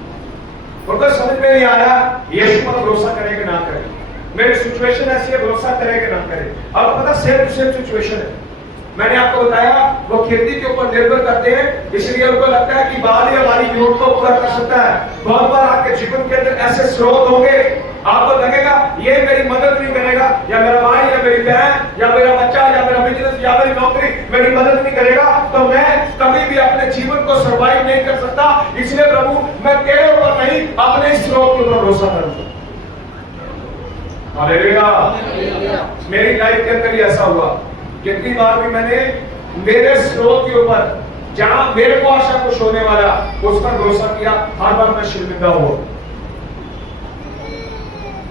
उनको समझ में नहीं आ रहा यीशु पर भरोसा करे कि ना करे, मेरी सिचुएशन ऐसी है, भरोसा करे कि ना करे। अब पता सेम टू सेम सिचुएशन है। मैंने आपको बताया वो खेती के ऊपर निर्भर करते हैं, इसलिए उनको लगता है कि बाल ही हमारी जरूरत को पूरा कर सकता है। बहुत बार आपके जीवन के अंदर ऐसे स्रोत होंगे, आपको लगेगा ये मेरी मदद नहीं करेगा, या मेरा भाई या मेरी बहन या मेरा बच्चा या मेरा बिजनेस या मेरी नौकरी मेरी मदद नहीं करेगा, तो मैं कभी भी अपने जीवन को सर्वाइव नहीं कर सकता। इसलिए प्रभु मैं तेरे ऊपर नहीं अपने स्रोत के ऊपर भरोसा करूंगा। हालेलुया। मेरी लाइफ के अंदर ऐसा हुआ, कितनी बार भी मैंने मेरे स्रोत के ऊपर जहां मेरे को आशा कुछ होने वाला उस पर भरोसा किया, हर बार मैं शर्मिंदा हुआ।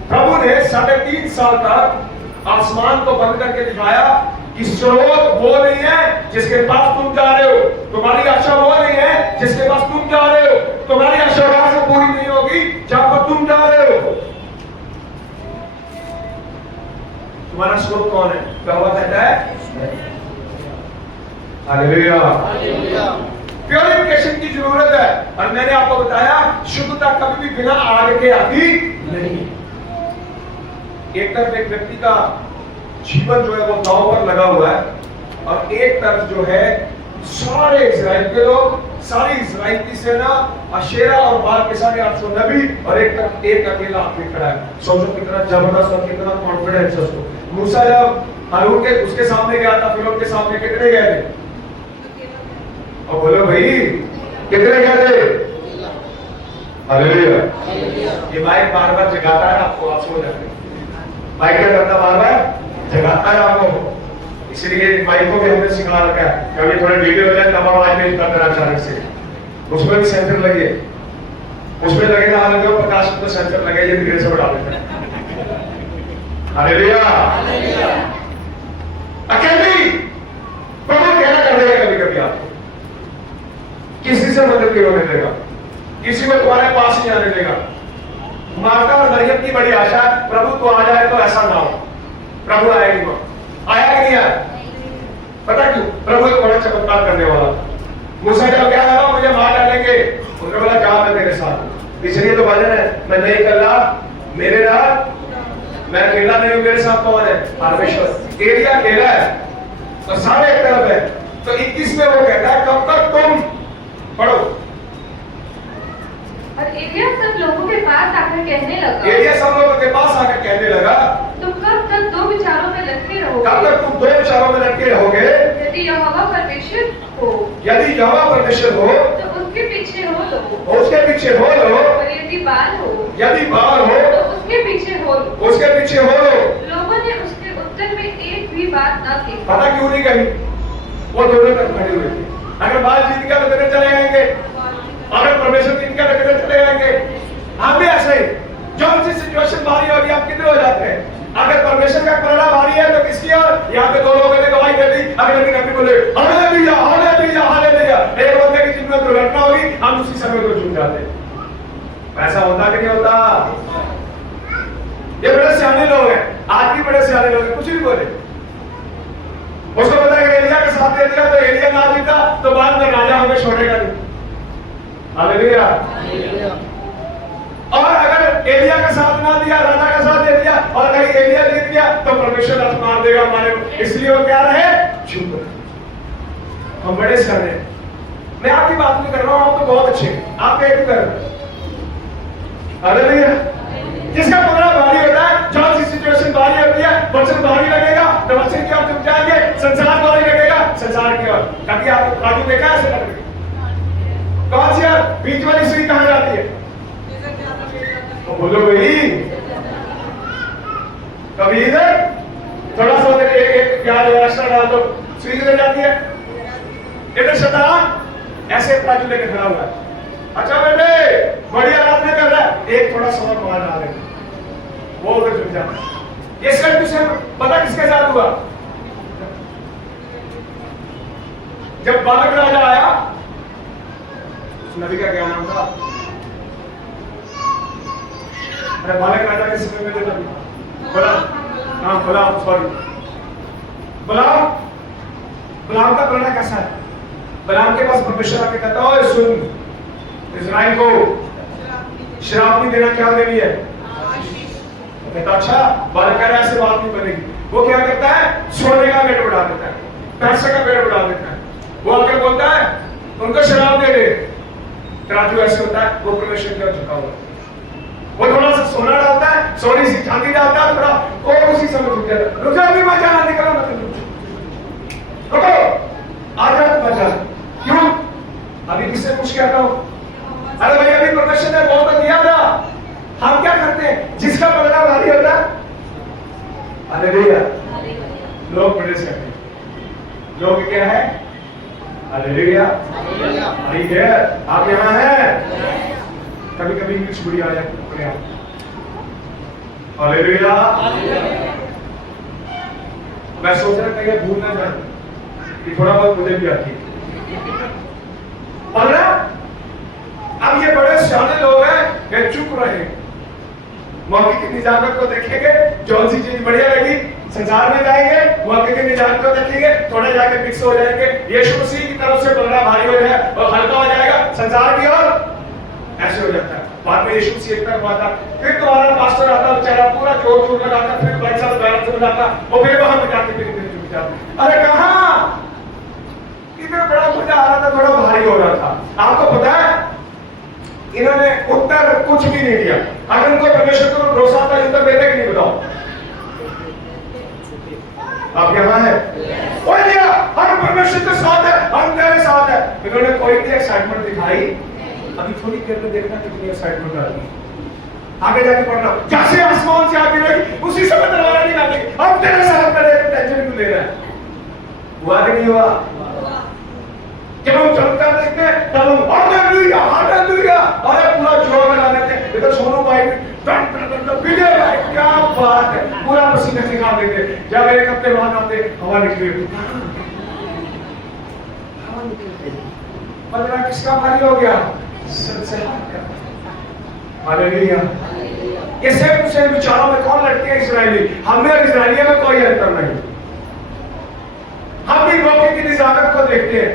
प्रभु ने 3.5 साल तक आसमान को बंद करके दिखाया कि स्रोत वो नहीं है जिसके पास तुम जा रहे हो, तुम्हारी आशा वो नहीं है जिसके पास तुम जा रहे हो, तुम्हारी आशा वहां से पूरी नहीं होगी जहां पर तुम जा रहे हो। तुम्हारा स्रोत कौन है? यहोवा कहता है हालेलुया। प्योरिफिकेशन की जरूरत है। और मैंने आपको बताया शुद्धता कभी भी बिना आग के आती नहीं। एक तरफ एक व्यक्ति का जीवन जो है वो दांव पर लगा हुआ है और एक तरफ जो है सारे इजराइल के लोग, सारी इजराइल की सेना, अशेरा और बाल के सारे 800 नबी, और एक तरफ एक अकेला आदमी खड़ा है। सोचो कितना जबरदस्त और कितना कॉन्फिडेंस है उसको। मूसा जब हारून के उसके सामने गया था, फिर उनके सामने कितने गए थे? और बोलो भाई कितने गए थे? हालेलुया। ये माइक बार बार जगाता है आपको, आप सो जाते। माइक क्या करता बार बार जगाता है आपको, इसलिए माइक को भी हमने सिखा रखा है। कभी थोड़े वीडियो हो जाए तब आवाज नहीं करता अचानक से, उसमें भी सेंसर लगे, उसमें लगेगा हालांकि प्रकाश में सेंसर लगे, ये धीरे से बढ़ा देते हैं। हालेलुया। अकेली प्रभु कहना कर देगा कभी कभी आपको, किसी से मदद नहीं होने देगा, किसी को तुम्हारे पास नहीं आने देगा। मार्था और मरियम की बड़ी आशा प्रभु तो आ जाए, तो ऐसा ना हो। प्रभु आएगी, वो आया कि नहीं आया? पता क्यों? प्रभु एक बड़ा चमत्कार करने वाला था। मूसा जब क्या लगा मुझे मार डालेंगे, उन्होंने बोला जा मैं तेरे साथ। इसलिए तो भजन है, मैं नहीं कल्ला मेरे साथ, मैं अकेला नहीं हूं, मेरे साथ कौन है? परमेश्वर। एलिया अकेला है और सारे एक तरफ है। तो 21 में वो कहता है कब तक तुम पढ़ो। और एलिया सब लोगों के पास आकर कहने लगा, एलिया सब लोगों के पास आकर कहने लगा, तुम कब तक दो विचारों में लटके रहोगे? कब तक तुम दो विचारों में लटके रहोगे? यदि यहोवा परमेश्वर हो, यदि यहोवा परमेश्वर हो तो उसके पीछे हो लो, उसके पीछे हो लो। और यदि बाल हो, यदि बाल हो तो उसके पीछे हो लो, उसके पीछे हो लो। लोगों ने उसके उत्तर में एक भी बात न कही। पता क्यों नहीं कही? वो दोनों तरफ खड़े हुए थे। अगर बाल जीत गया तो किधर चले जाएंगे? अगर परमेश्वर जीत गया तो किधर चले जाएंगे? हम भी ऐसे ही, जो सी सिचुएशन भारी होगी आप किधर हो जाते हैं? अगर परमेश्वर का पलड़ा भारी है तो किसकी ओर? यहाँ पे दो लोगों ने गवाही दे दी, अगले दिन कभी बोले हालेलुया हालेलुया हालेलुया, एक बंदे की जिंदगी में दुर्घटना होगी, हम उसी समय को चुन जाते। ऐसा होता कि नहीं होता? ये बड़े सियाने लोग हैं, आज भी बड़े सियाने लोग हैं, कुछ नहीं बोले। उसको पता है कि एलिया के साथ दे दिया तो एलिया ना जीता तो बाद में राजा हमें छोड़ेगा नहीं। हालेलुया। और अगर एलिया का साथ ना दिया, राजा का साथ दे दिया, और अगर एलिया जीत गया तो परमेश्वर रथ मार देगा हमारे को। इसलिए वो क्या रहे? चुप रहे। हम बड़े सियाने हैं। मैं आपकी बात नहीं कर रहा हूं, आप तो बहुत अच्छे हैं, आप एक कर रहे हैं। हालेलुया। जिसका पलड़ा भारी होता है, जो सी सिचुएशन भारी होती है, वचन भारी लगेगा तो वचन की ओर झुक जाएंगे, संसार भारी लगेगा संसार की ओर। कभी आपको काजू देखा है ऐसे करके? कौन सी यार बीच वाली सुई कहां जाती है? तो बोलो भाई, कभी इधर थोड़ा सा उधर एक प्याज एक्स्ट्रा डाल दो, सुई किधर जाती है? इधर शैतान ऐसे काजू लेकर खड़ा हुआ है। अच्छा बेटे बढ़िया बात नहीं कर रहा है, एक थोड़ा सा और बाहर आ रहे, वो उधर झुक जाता है। ये कंडीशन पता किसके साथ हुआ? जब बालक राजा आया, उस नबी का क्या नाम था? अरे बालक राजा के समय में जो नबी बोला, हाँ गुलाम, सॉरी गुलाम का प्रणय कैसा है? गुलाम के पास परमेश्वर आके कहता है ओए सुन, इस्राइल को शराब नहीं देना, क्या देनी है? कहता अच्छा, बालक कह रहा है ऐसे बात नहीं बनेगी। वो क्या करता है? सोने का पेड़ बढ़ा देता है, पैसे का पेड़ बढ़ा देता है। वो आकर बोलता है उनको शराब दे दे। तराजू ऐसे होता है, वो परमेश्वर की ओर झुका हुआ है। वो थोड़ा सा सोना डालता है, सोनी सी चांदी डालता है, थोड़ा और उसी समय झुक जाता है। रुको अभी मजा ना निकलो मत, रुको आजा मजा। क्यों? अभी किससे पूछ के आता हूं? अरे भाई अभी परमेश्वर ने बहुत दिया था, हम क्या करते हैं? जिसका पलड़ा भारी होता है, हालेलुया, लोग बड़े से हैं, लोग क्या है? हालेलुया, आप यहाँ हैं? कभी कभी इंग्लिश बुरी आ जाती है। हालेलुया। मैं सोच रहा था कि भूल ना जाए कि थोड़ा बहुत मुझे भी आती है। और अब ये बड़े सियाने लोग हैं, ये चुप रहे, मौके की निजामत को देखेंगे, जो सी चीज बढ़िया लगी संसार में जाएंगे, मौके के निजात को देखेंगे, थोड़े जाके फिक्स हो जाएंगे, यीशु मसीह की तरफ से बड़ा भारी हो जाए और हल्का हो जाएगा संसार की ओर, ऐसे हो जाता है। बाद में यीशु मसीह एक तरफ आता, फिर तुम्हारा पास्टर आता, बेचारा पूरा जोर जोर लगाता, फिर भाई साहब बैठ से बुलाता, और फिर वहां पे जाके फिर चुप जाता। अरे कहां इधर बड़ा मजा आ रहा था, थोड़ा भारी हो रहा था। आपको पता है इन्होंने उत्तर कुछ भी नहीं दिया। अगर उनको परमेश्वर पर भरोसा था, उत्तर देते कि नहीं बताओ? आप यहाँ है, कोई दिया, हम परमेश्वर के साथ है, हम तेरे साथ है। इन्होंने कोई भी एक्साइटमेंट दिखाई? अभी थोड़ी देर में देखना कितनी एक्साइटमेंट आ रही है। आगे जाके पढ़ना, जैसे आसमान से आती रहेगी उसी समय तलवार निकालेगी, हम तेरे साथ खड़े हैं, टेंशन क्यों ले रहा है? हुआ कि नहीं हुआ? जब हम चमत्कार देखते हैं तब हम हालेलुया हालेलुया अरे पूरा जोर लगा देते हैं। इधर सोनू भाई विजय भाई क्या बात है, पूरा पसीना निकाल देते। जब एक हफ्ते बाद आते हवा निकली, पंद्रह किसका भारी हो गया? हालेलुया। ये से विचारों में कौन लड़ते हैं? इस्राएली। हमें और इस्राएलियों में कोई अंतर नहीं। हम भी मौके की निजाकत को देखते हैं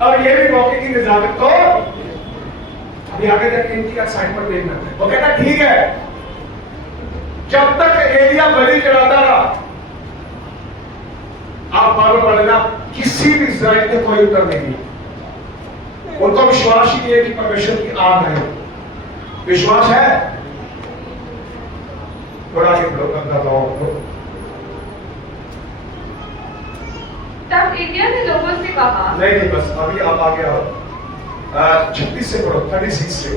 और ये भी मौके की निजाकत को। अभी आगे तक इनकी एक्साइटमेंट देखना। वो कहता ठीक है, जब तक एलिया बलि चढ़ाता रहा, आप बार पढ़ना, किसी भी इस्राएल ने कोई उत्तर नहीं दिया। उनको विश्वास ही है कि परमेश्वर की आग है। विश्वास है? थोड़ा ये तब एलिया ने लोगों से कहा, नहीं बस अभी आप आगे आओ, 36 से पढ़ो, 36 से।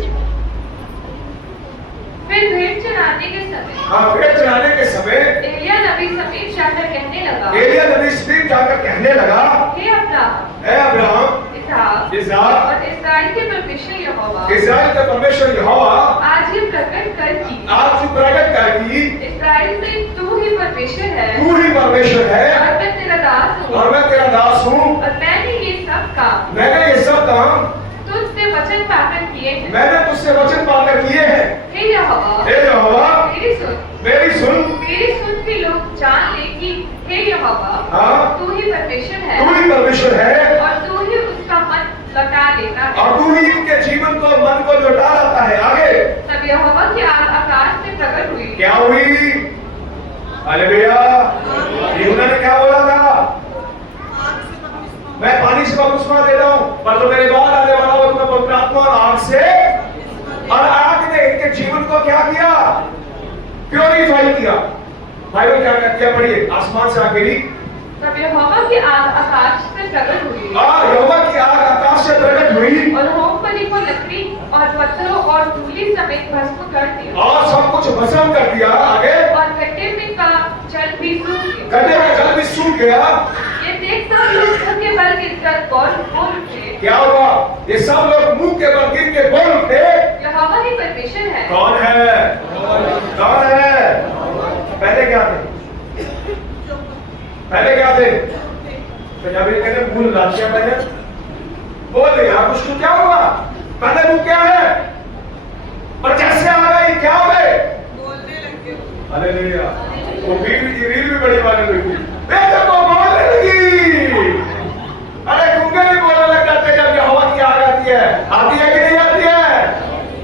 फिर भेंट चढ़ाने के समय, हाँ भेंट चढ़ाने के समय एलिया नबी समीप जाकर कहने लगा, एलिया नबी समीप जाकर कहने लगा, हे अब्राहम, इसहाक और इस्राएल के परमेश्वर यहोवा, इस्राएल का परमेश्वर यहोवा, आज ही प्रकट कर कि, आज ही प्रकट कर कि इस्राएल में तू ही परमेश्वर है, तू ही परमेश्वर है, और मैं तेरा दास हूँ, और मैं तेरा दास हूँ, और मैंने ये सब काम, मैंने ये सब काम तुझसे वचन पाकर किए हैं, मैंने तुझसे वचन पाकर किए हैं। हे यहोवा, मेरी सुन के लोग जान ले कि हे यहोवा, हाँ, तू ही परमेश्वर है, तू ही परमेश्वर है, और तू ही उसका मन लौटा लेता है, और तू ही उनके जीवन को मन को लौटा लाता है। आगे तब यहोवा की आग आकाश से प्रकट हुई। क्या हुई? हालेलुया। यूहन्ना ने क्या बोला था? मैं पानी से बपतिस्मा देता हूं, पर जो मेरे बाद आने वाला वो तुम्हें पवित्र आत्मा और आग से, और आग ने इनके जीवन को क्या किया? प्योरीफाई किया। बाइबल क्या कहती है? पढ़िए, आसमान से आग गिरी, तब यहोवा की आग आकाश से प्रकट हुई, यहोवा की आग आकाश से प्रकट हुई, और होमबलि को लकड़ी और पत्थरों और धूलि समेत भस्म कर दिया, और सब कुछ भस्म कर दिया। आगे, और गड्ढे में का जल भी सूख गया, गड्ढे में जल भी सूख गया। ये देख सब लोग मुंह के बल गिरकर बोल उठे। क्या हुआ? ये सब लोग मुंह के बल गिर के बोल उठे, यहोवा ही परमेश्वर है। कौन है? कौन है? पहले क्या थे? पहले क्या थे? पंजाबी कहते हैं भूल राशिया। पहले बोल यार कुछ तो क्या हुआ? पहले वो क्या है और जैसे आ गई क्या हो गए? बोलने लगे। हालेलुया। वो रील भी बड़ी वाले लगी, देखो बोलने लगी। अरे गूंगे भी बोलने लग जाते जब यहोवा की आग आती है। आती है कि नहीं आती है?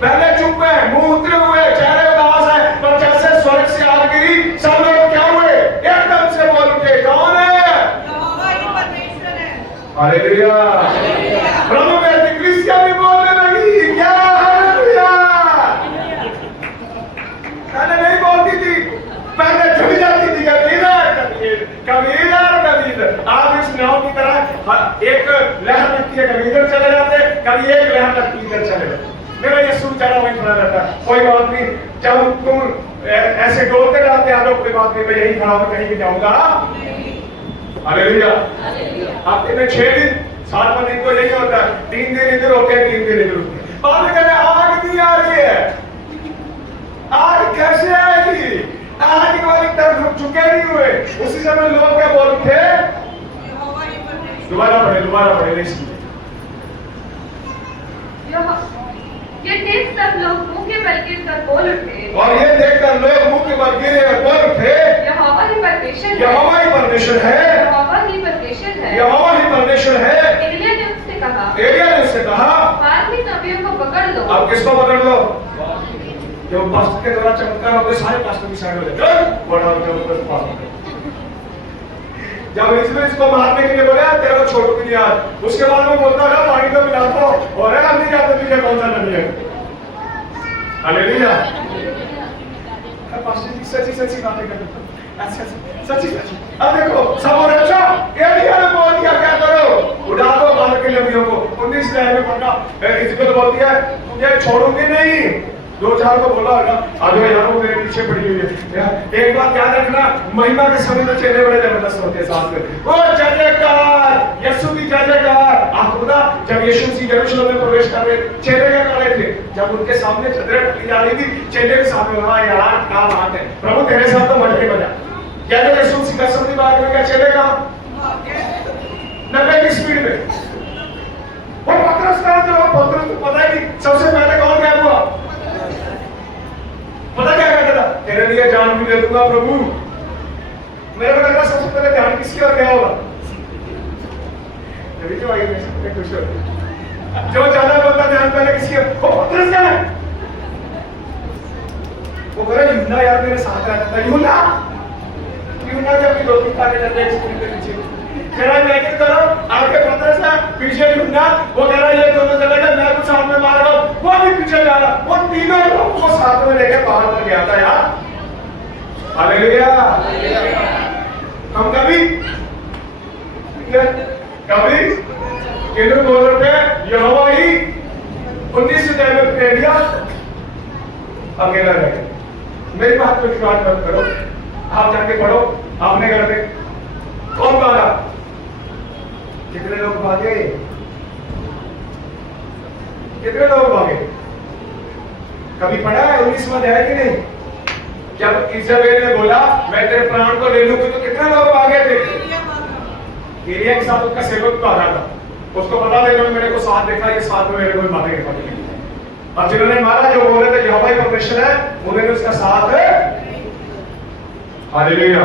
पहले चुप है, मुंह उतरे हुए, चेहरे उदास है, पर जैसे स्वर्ग से आग गिरी सब लोग क्या हुए? एकदम से बोल उठे, कौन है? यहोवा ही परमेश्वर है। हालेलुया। प्रभु में कलीसिया भी बोलने लगी, क्या? हालेलुया। पहले नहीं बोलती थी, पहले झुक जाती थी, कभी इधर। आप इस नाव की तरह एक लहर लगती है, कभी इधर चले जाते, कभी एक लहर लगती है इधर चले जाते। मेरा ये सुचारा वही खड़ा रहता है, कोई बात नहीं। जब तुम ऐसे डोलते रहते हैं, कोई बात नहीं, मैं यही खड़ा होकर कहीं भी जाऊंगा। हालेलुया। हफ्ते में 6 दिन, 7वां दिन तो यही होता है, 3 दिन इधर होते हैं, 3 दिन इधर होते हैं। बाद में कहते हैं आग नहीं आ रही है। आग कैसे आएगी? आग वाली तरफ हम चुके नहीं हुए। उसी समय लोग क्या बोल उठे? दोबारा पढ़े नहीं सुनते। ये देख सब लोग मुंह के बल गिरकर बोल उठे। और ये देखकर लोग मुंह के बल गिरे और बोल उठे, यहोवा ही परमेश्वर है, यहोवा ही परमेश्वर है, यहोवा ही परमेश्वर है, यहोवा ही परमेश्वर है। एलिय्याह ने उससे कहा, एलिय्याह ने उससे कहा, बारहवीं नबियों को पकड़ लो। अब किसको पकड़ लो? जो पास्टर के द्वारा चमत्कार होते सारे पास्टर की साइड हो जाते। जब इसको मारने के लिए बोला तेरे को छोड़ूंगी नहीं आज, उसके बाद वो बोलता है पानी तो मिला दो और है नहीं जाते पीछे कौन सा नबी है। हालेलुया। पास्टर जी सच्ची सच्ची बातें करते हैं, अच्छा सच्ची सच्ची। अब देखो सब और अच्छा एलिय्याह ने बोल दिया क्या करो, उड़ा दो बाहर के नबियों को। 19 में पढ़ा, इसको तो बोलती है तुझे छोड़ूंगी नहीं। 2-4 को बोला होगा अरे यार वो मेरे पीछे पड़ी हुई है। एक बात याद रखना, महिमा के समय तो चेहरे बड़े जबरदस्त होते हैं साथ में। वो जय जयकार, यीशु की जय जयकार। आपको पता जब यीशु मसीह यरूशलेम में प्रवेश कर रहे चेहरे क्या कर रहे थे? जब उनके सामने चदरें पकड़ी जा रही थी, चेहरे के सामने वहां यार क्या बात है, प्रभु तेरे साथ तो मटके बजा। क्या यीशु मसीह का सबकी बात में क्या चेहरे का 90 की स्पीड में वो पतरस का जो पतरस को पता है कि सबसे पहले कौन गया हुआ, पता क्या कहता था? तेरे लिए जान भी दे दूंगा प्रभु। मेरे को लगा सबसे पहले ध्यान किसकी ओर गया होगा? जो आई में सबसे खुश हो, जो ज्यादा बोलता ध्यान पहले किसकी ओर? वो पतरस का है। वो कह रहा यूहन्ना यार मेरे साथ रहता था। यूहन्ना जब भी 2-3 काटे जाते हैं स्क्रीन के पीछे, कह रहा मैं क्या करो आगे पतरस है पीछे यूहन्ना। वो कह रहा ये दोनों चले गए, मैं कुछ साथ में मार रहा हूं, वो भी पीछे जा रहा। वो तीनों लोग को साथ में लेके बाहर तक गया था यार। हालेलुया। हम कभी बोल रहे थे यहोवा ही 19 में एलिय्याह अकेला रह गया। मेरी बात पे विश्वास मत करो, आप जाके पढ़ो अपने घर में कौन भागा, कितने लोग भागे, कितने लोग भागे। कभी पढ़ा है 19 में है कि नहीं? जब इज़राइल ने बोला मैं तेरे प्राण को ले लूंगी तो कितने लोग भागे थे? एलिय्याह के साथ उसका सेवक भागा था। उसको पता था इन्होंने मेरे को साथ देखा, ये साथ में मेरे को मारेंगे। और जिन्होंने मारा जो बोल रहे थे यहोवा ही परमेश्वर है, उन्होंने उसका साथ हालेलुया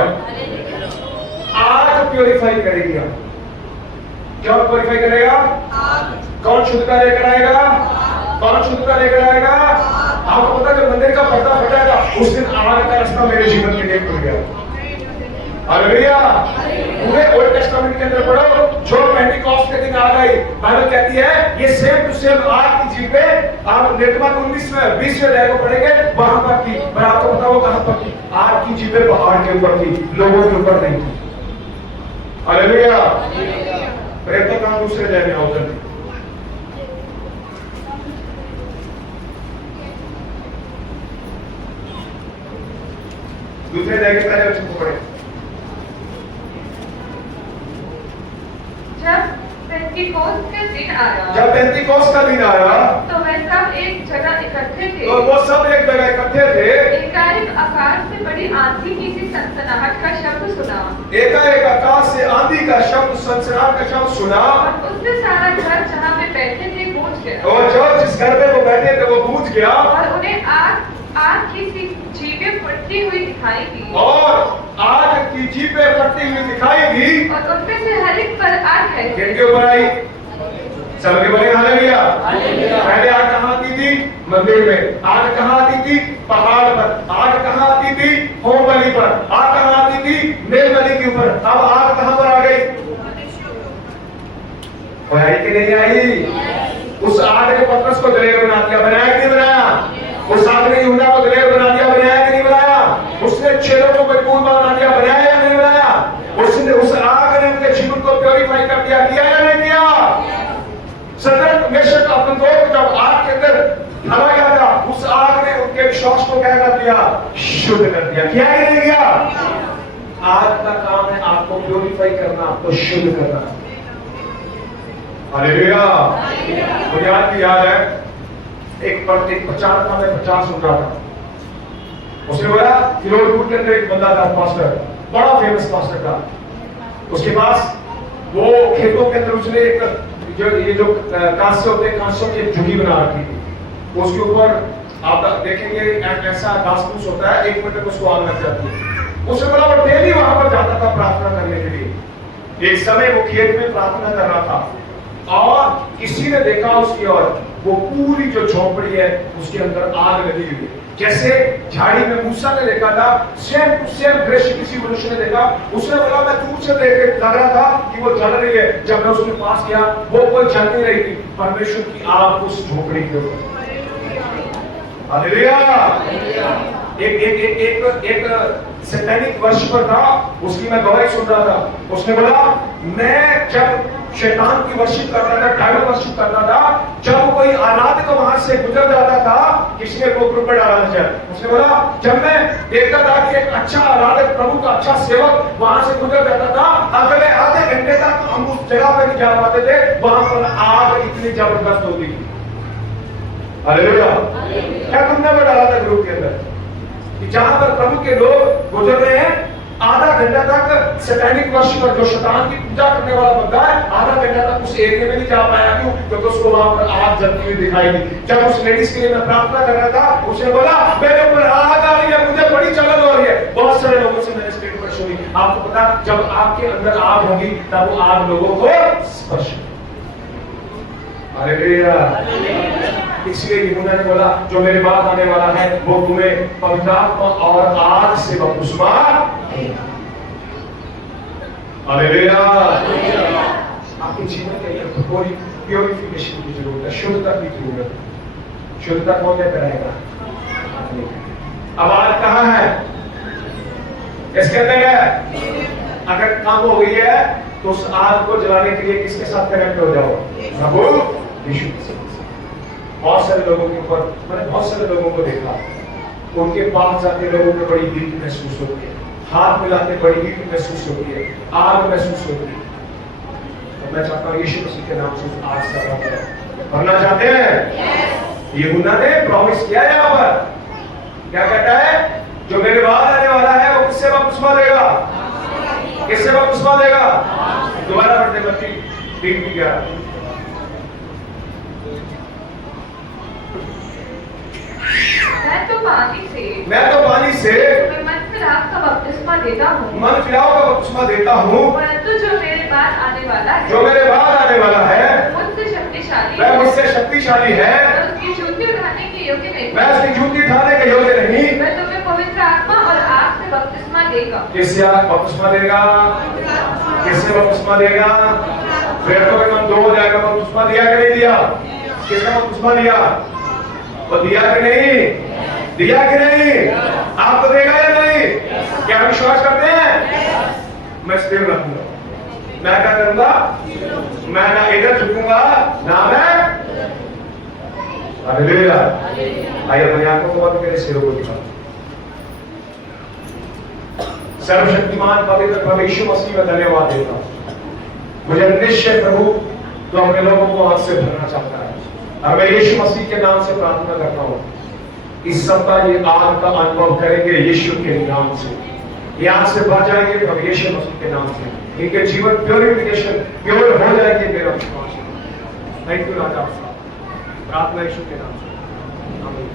आज प्यूरिफाई करेगी। क्या प्यूरिफाई करेगा? कौन शुद्धता लेकर आएगा? कौन शुद्धता लेकर आएगा? आपको पता जब मंदिर का पर्दा फटा था उस दिन आग का रास्ता मेरे जीवन के लिए खुल गया। हालेलुया। पूरे ओल्ड टेस्टामेंट के अंदर पढ़ो, जो पेंटिकॉस्ट के दिन आ गई, बाइबल कहती है ये सेम टू सेम आग की जीभें आप निर्गमन 19 में 20 में अध्याय को पढ़ेंगे वहां पर थी। पर आपको पता वो कहां पर थी? आग की जीभें पहाड़ के ऊपर थी, लोगों के ऊपर नहीं थी। हालेलुया। प्रेम तो काम दूसरे अध्याय में होता है। दूसरे अध्याय के पहले बच्चों को पढ़े। जब पेंटिकोस्त का दिन आया, जब पेंटिकोस्त का दिन आया तो वे सब एक जगह इकट्ठे थे। तो वो सब एक जगह इकट्ठे थे। एकाएक आकाश से बड़ी आंधी की सी सनसनाहट का शब्द सुना। एकाएक आकाश से आंधी का शब्द, सनसनाहट का शब्द सुना। और उससे सारा घर जहाँ वे बैठे थे गूंज गया। और जो जिस घर में वो बैठे थे वो गूंज गया। और उन्हें आग की सी जीभें फटती हुई दिखाई दी। और आग की जीभें फटती हुई दिखाई दी। और उनमें से हर एक पर आग है। किनके ऊपर आई? सबके बोले हालेलुया। पहले आग कहाँ आती थी? मंदिर में। आग कहाँ आती थी? पहाड़ पर। आग कहाँ आती थी? होम बलि पर। आग कहाँ आती थी? मेल बलि के ऊपर। अब आग कहाँ पर आ गई? आई कि नहीं आई? उस आग ने पतरस को दलेर बना दिया, बनाया कि नहीं बनाया? उस आग ने यूहन्ना को दलेर बना दिया, बनाया कि नहीं बनाया? उसने चेलों को मजबूत बना दिया, बनाया या नहीं बनाया? उसने उस आग ने उनके जीवन को प्योरीफाई कर दिया, किया या नहीं किया? सदरक मेशक अबेदनगो को जब आग के अंदर डाला गया था, उस आग ने उनके विश्वास को क्या कर दिया? शुद्ध कर दिया। किया कि नहीं किया? आग का काम है आपको प्योरीफाई करना, आपको शुद्ध करना। हालेलुया। मुझे आज भी याद है एक प्रचार था, मैं प्रचार सुन रहा था। उसने बोला फिरोजपुर के अंदर एक बंदा था, पास्टर, बड़ा फेमस पास्टर था। उसके पास वो खेतों के अंदर उसने एक जो ये जो कांसे होते हैं, कांसों की एक झुग्गी बना रखी थी। उसके ऊपर आप देखेंगे ऐसा घास-फूस होता है, 1 मिनट उसको आग लग जाती है। उसने बोला वो डेली वहां पर जाता था प्रार्थना करने के लिए। एक समय वो खेत में प्रार्थना कर रहा था और किसी ने देखा उसकी ओर, वो पूरी जो झोपड़ी है उसके अंदर आग लगी हुई है। जैसे झाड़ी में मूसा ने देखा था, सेम दृश्य किसी मनुष्य ने देखा। उसने बोला मैं दूर से देख लग रहा था कि वो जल रही है। जब मैं उसके पास गया वो कोई जल नहीं रही थी, परमेश्वर की आग उस झोपड़ी के ऊपर। हालेलुया। एक सैतानिक वर्शिपर था, उसकी मैं गवाही सुन रहा था। उसने बोला मैं जब शैतान की वर्शिप कर रहा था, डेविल वर्शिप कर रहा था, जब कोई आराधक वहां से गुजर जाता था, किसी ने वो ग्रुप में डाला था। उसने बोला जब मैं देखता था कि एक अच्छा आराधक, प्रभु का अच्छा सेवक वहां से गुजर जाता था, अगले आधे घंटे तक हम उस जगह पे नहीं जा पाते थे, वहां पर आग इतनी जबरदस्त होती थी। हालेलुया। क्या तुमने वो डाला था ग्रुप के अंदर कि जहां पर प्रभु के लोग गुजर रहे हैं, आधा घंटा तक सैतानिक वर्शिपर जो शैतान की पूजा करने वाला बंदा है, आधा घंटा तक उस एरिया में नहीं जा पाया। क्यों? क्योंकि उसको वहां पर आग जलती हुई दिखाई दी। जब उस लेडीज के लिए मैं प्रार्थना कर रहा था, उसने बोला मेरे ऊपर आग आ रही है, मुझे बड़ी जलन हो रही है। बहुत सारे लोगों से मैंने स्टेटमेंट सुनी। आपको पता, जब आपके अंदर आग होगी तब वो आग लोगों को स्पर्श। हालेलुया। इसलिए यूहन्ना ने बोला जो मेरे बाद आने वाला है वो तुम्हें पवित्र आत्मा और आग से बपतिस्मा। हालेलुया। आपके जीवन के अंदर थोड़ी प्योरिफिकेशन की जरूरत है, शुद्धता की जरूरत है। शुद्धता कौन देता रहेगा? अब आग कहाँ है? इसके अंदर है। अगर कम हो गई है तो उस आग को जलाने के लिए किसके साथ कनेक्ट हो जाओ? प्रभु यीशु के साथ। बहुत सारे लोगों के ऊपर, मैंने बहुत सारे लोगों को देखा, उनके पास जाते लोगों को बड़ी हीट महसूस होती है, हाथ मिलाते बड़ी हीट महसूस होती है, आग महसूस होती है। तो मैं चाहता हूँ यीशु मसीह के नाम से आज से आराम करें। भरना चाहते हैं? यूहन्ना ने प्रॉमिस किया यहाँ पर, क्या कहता है? जो मेरे बाद आने वाला है वो किससे बपतिस्मा देगा? किससे बपतिस्मा देगा? दोबारा पढ़ते मत्ती 3:11। मैं तो पानी से मन फिराव का बपतिस्मा देता हूँ, मन फिराव का बपतिस्मा देता हूँ, परंतु जो मेरे बाद आने वाला है, जो मेरे बाद आने वाला है मुझसे शक्तिशाली वह मुझसे शक्तिशाली है, और उसकी जूती उठाने के योग्य नहीं, मैं उसकी जूती उठाने के योग्य नहीं। वह तुम्हें पवित्र आत्मा और आग से बपतिस्मा देगा। किससे बपतिस्मा देगा? किससे बपतिस्मा देगा? फिर तो एकदम 2 हो जाएगा। बपतिस्मा दिया कि नहीं दिया? किसने बपतिस्मा दिया? वो दिया कि नहीं? दिया कि नहीं? आपको देगा या नहीं? क्या विश्वास करते हैं? मैं स्थिर रहूंगा। मैं क्या करूंगा? मैं ना इधर झुकूंगा ना मैं। हालेलुया। आइए अपनी आंखों को बंद करें, सिरों को दिखाओ। सर्वशक्तिमान पवित्र प्रभु यीशु मसीह में धन्यवाद देता हूं। मुझे निश्चय प्रभु तो अपने लोगों को आग से भरना चाहता है, और मैं यीशु मसीह के नाम से प्रार्थना करता हूं इस सप्ताह ये आग का अनुभव करेंगे यीशु के नाम से। ये आग से बच जाएंगे प्रभु यीशु मसीह के नाम से। इनके जीवन प्योरिफिकेशन प्योर हो जाएंगे, मेरा विश्वास है। थैंक यू राजा साहब। प्रार्थना यीशु के नाम से। आमीन।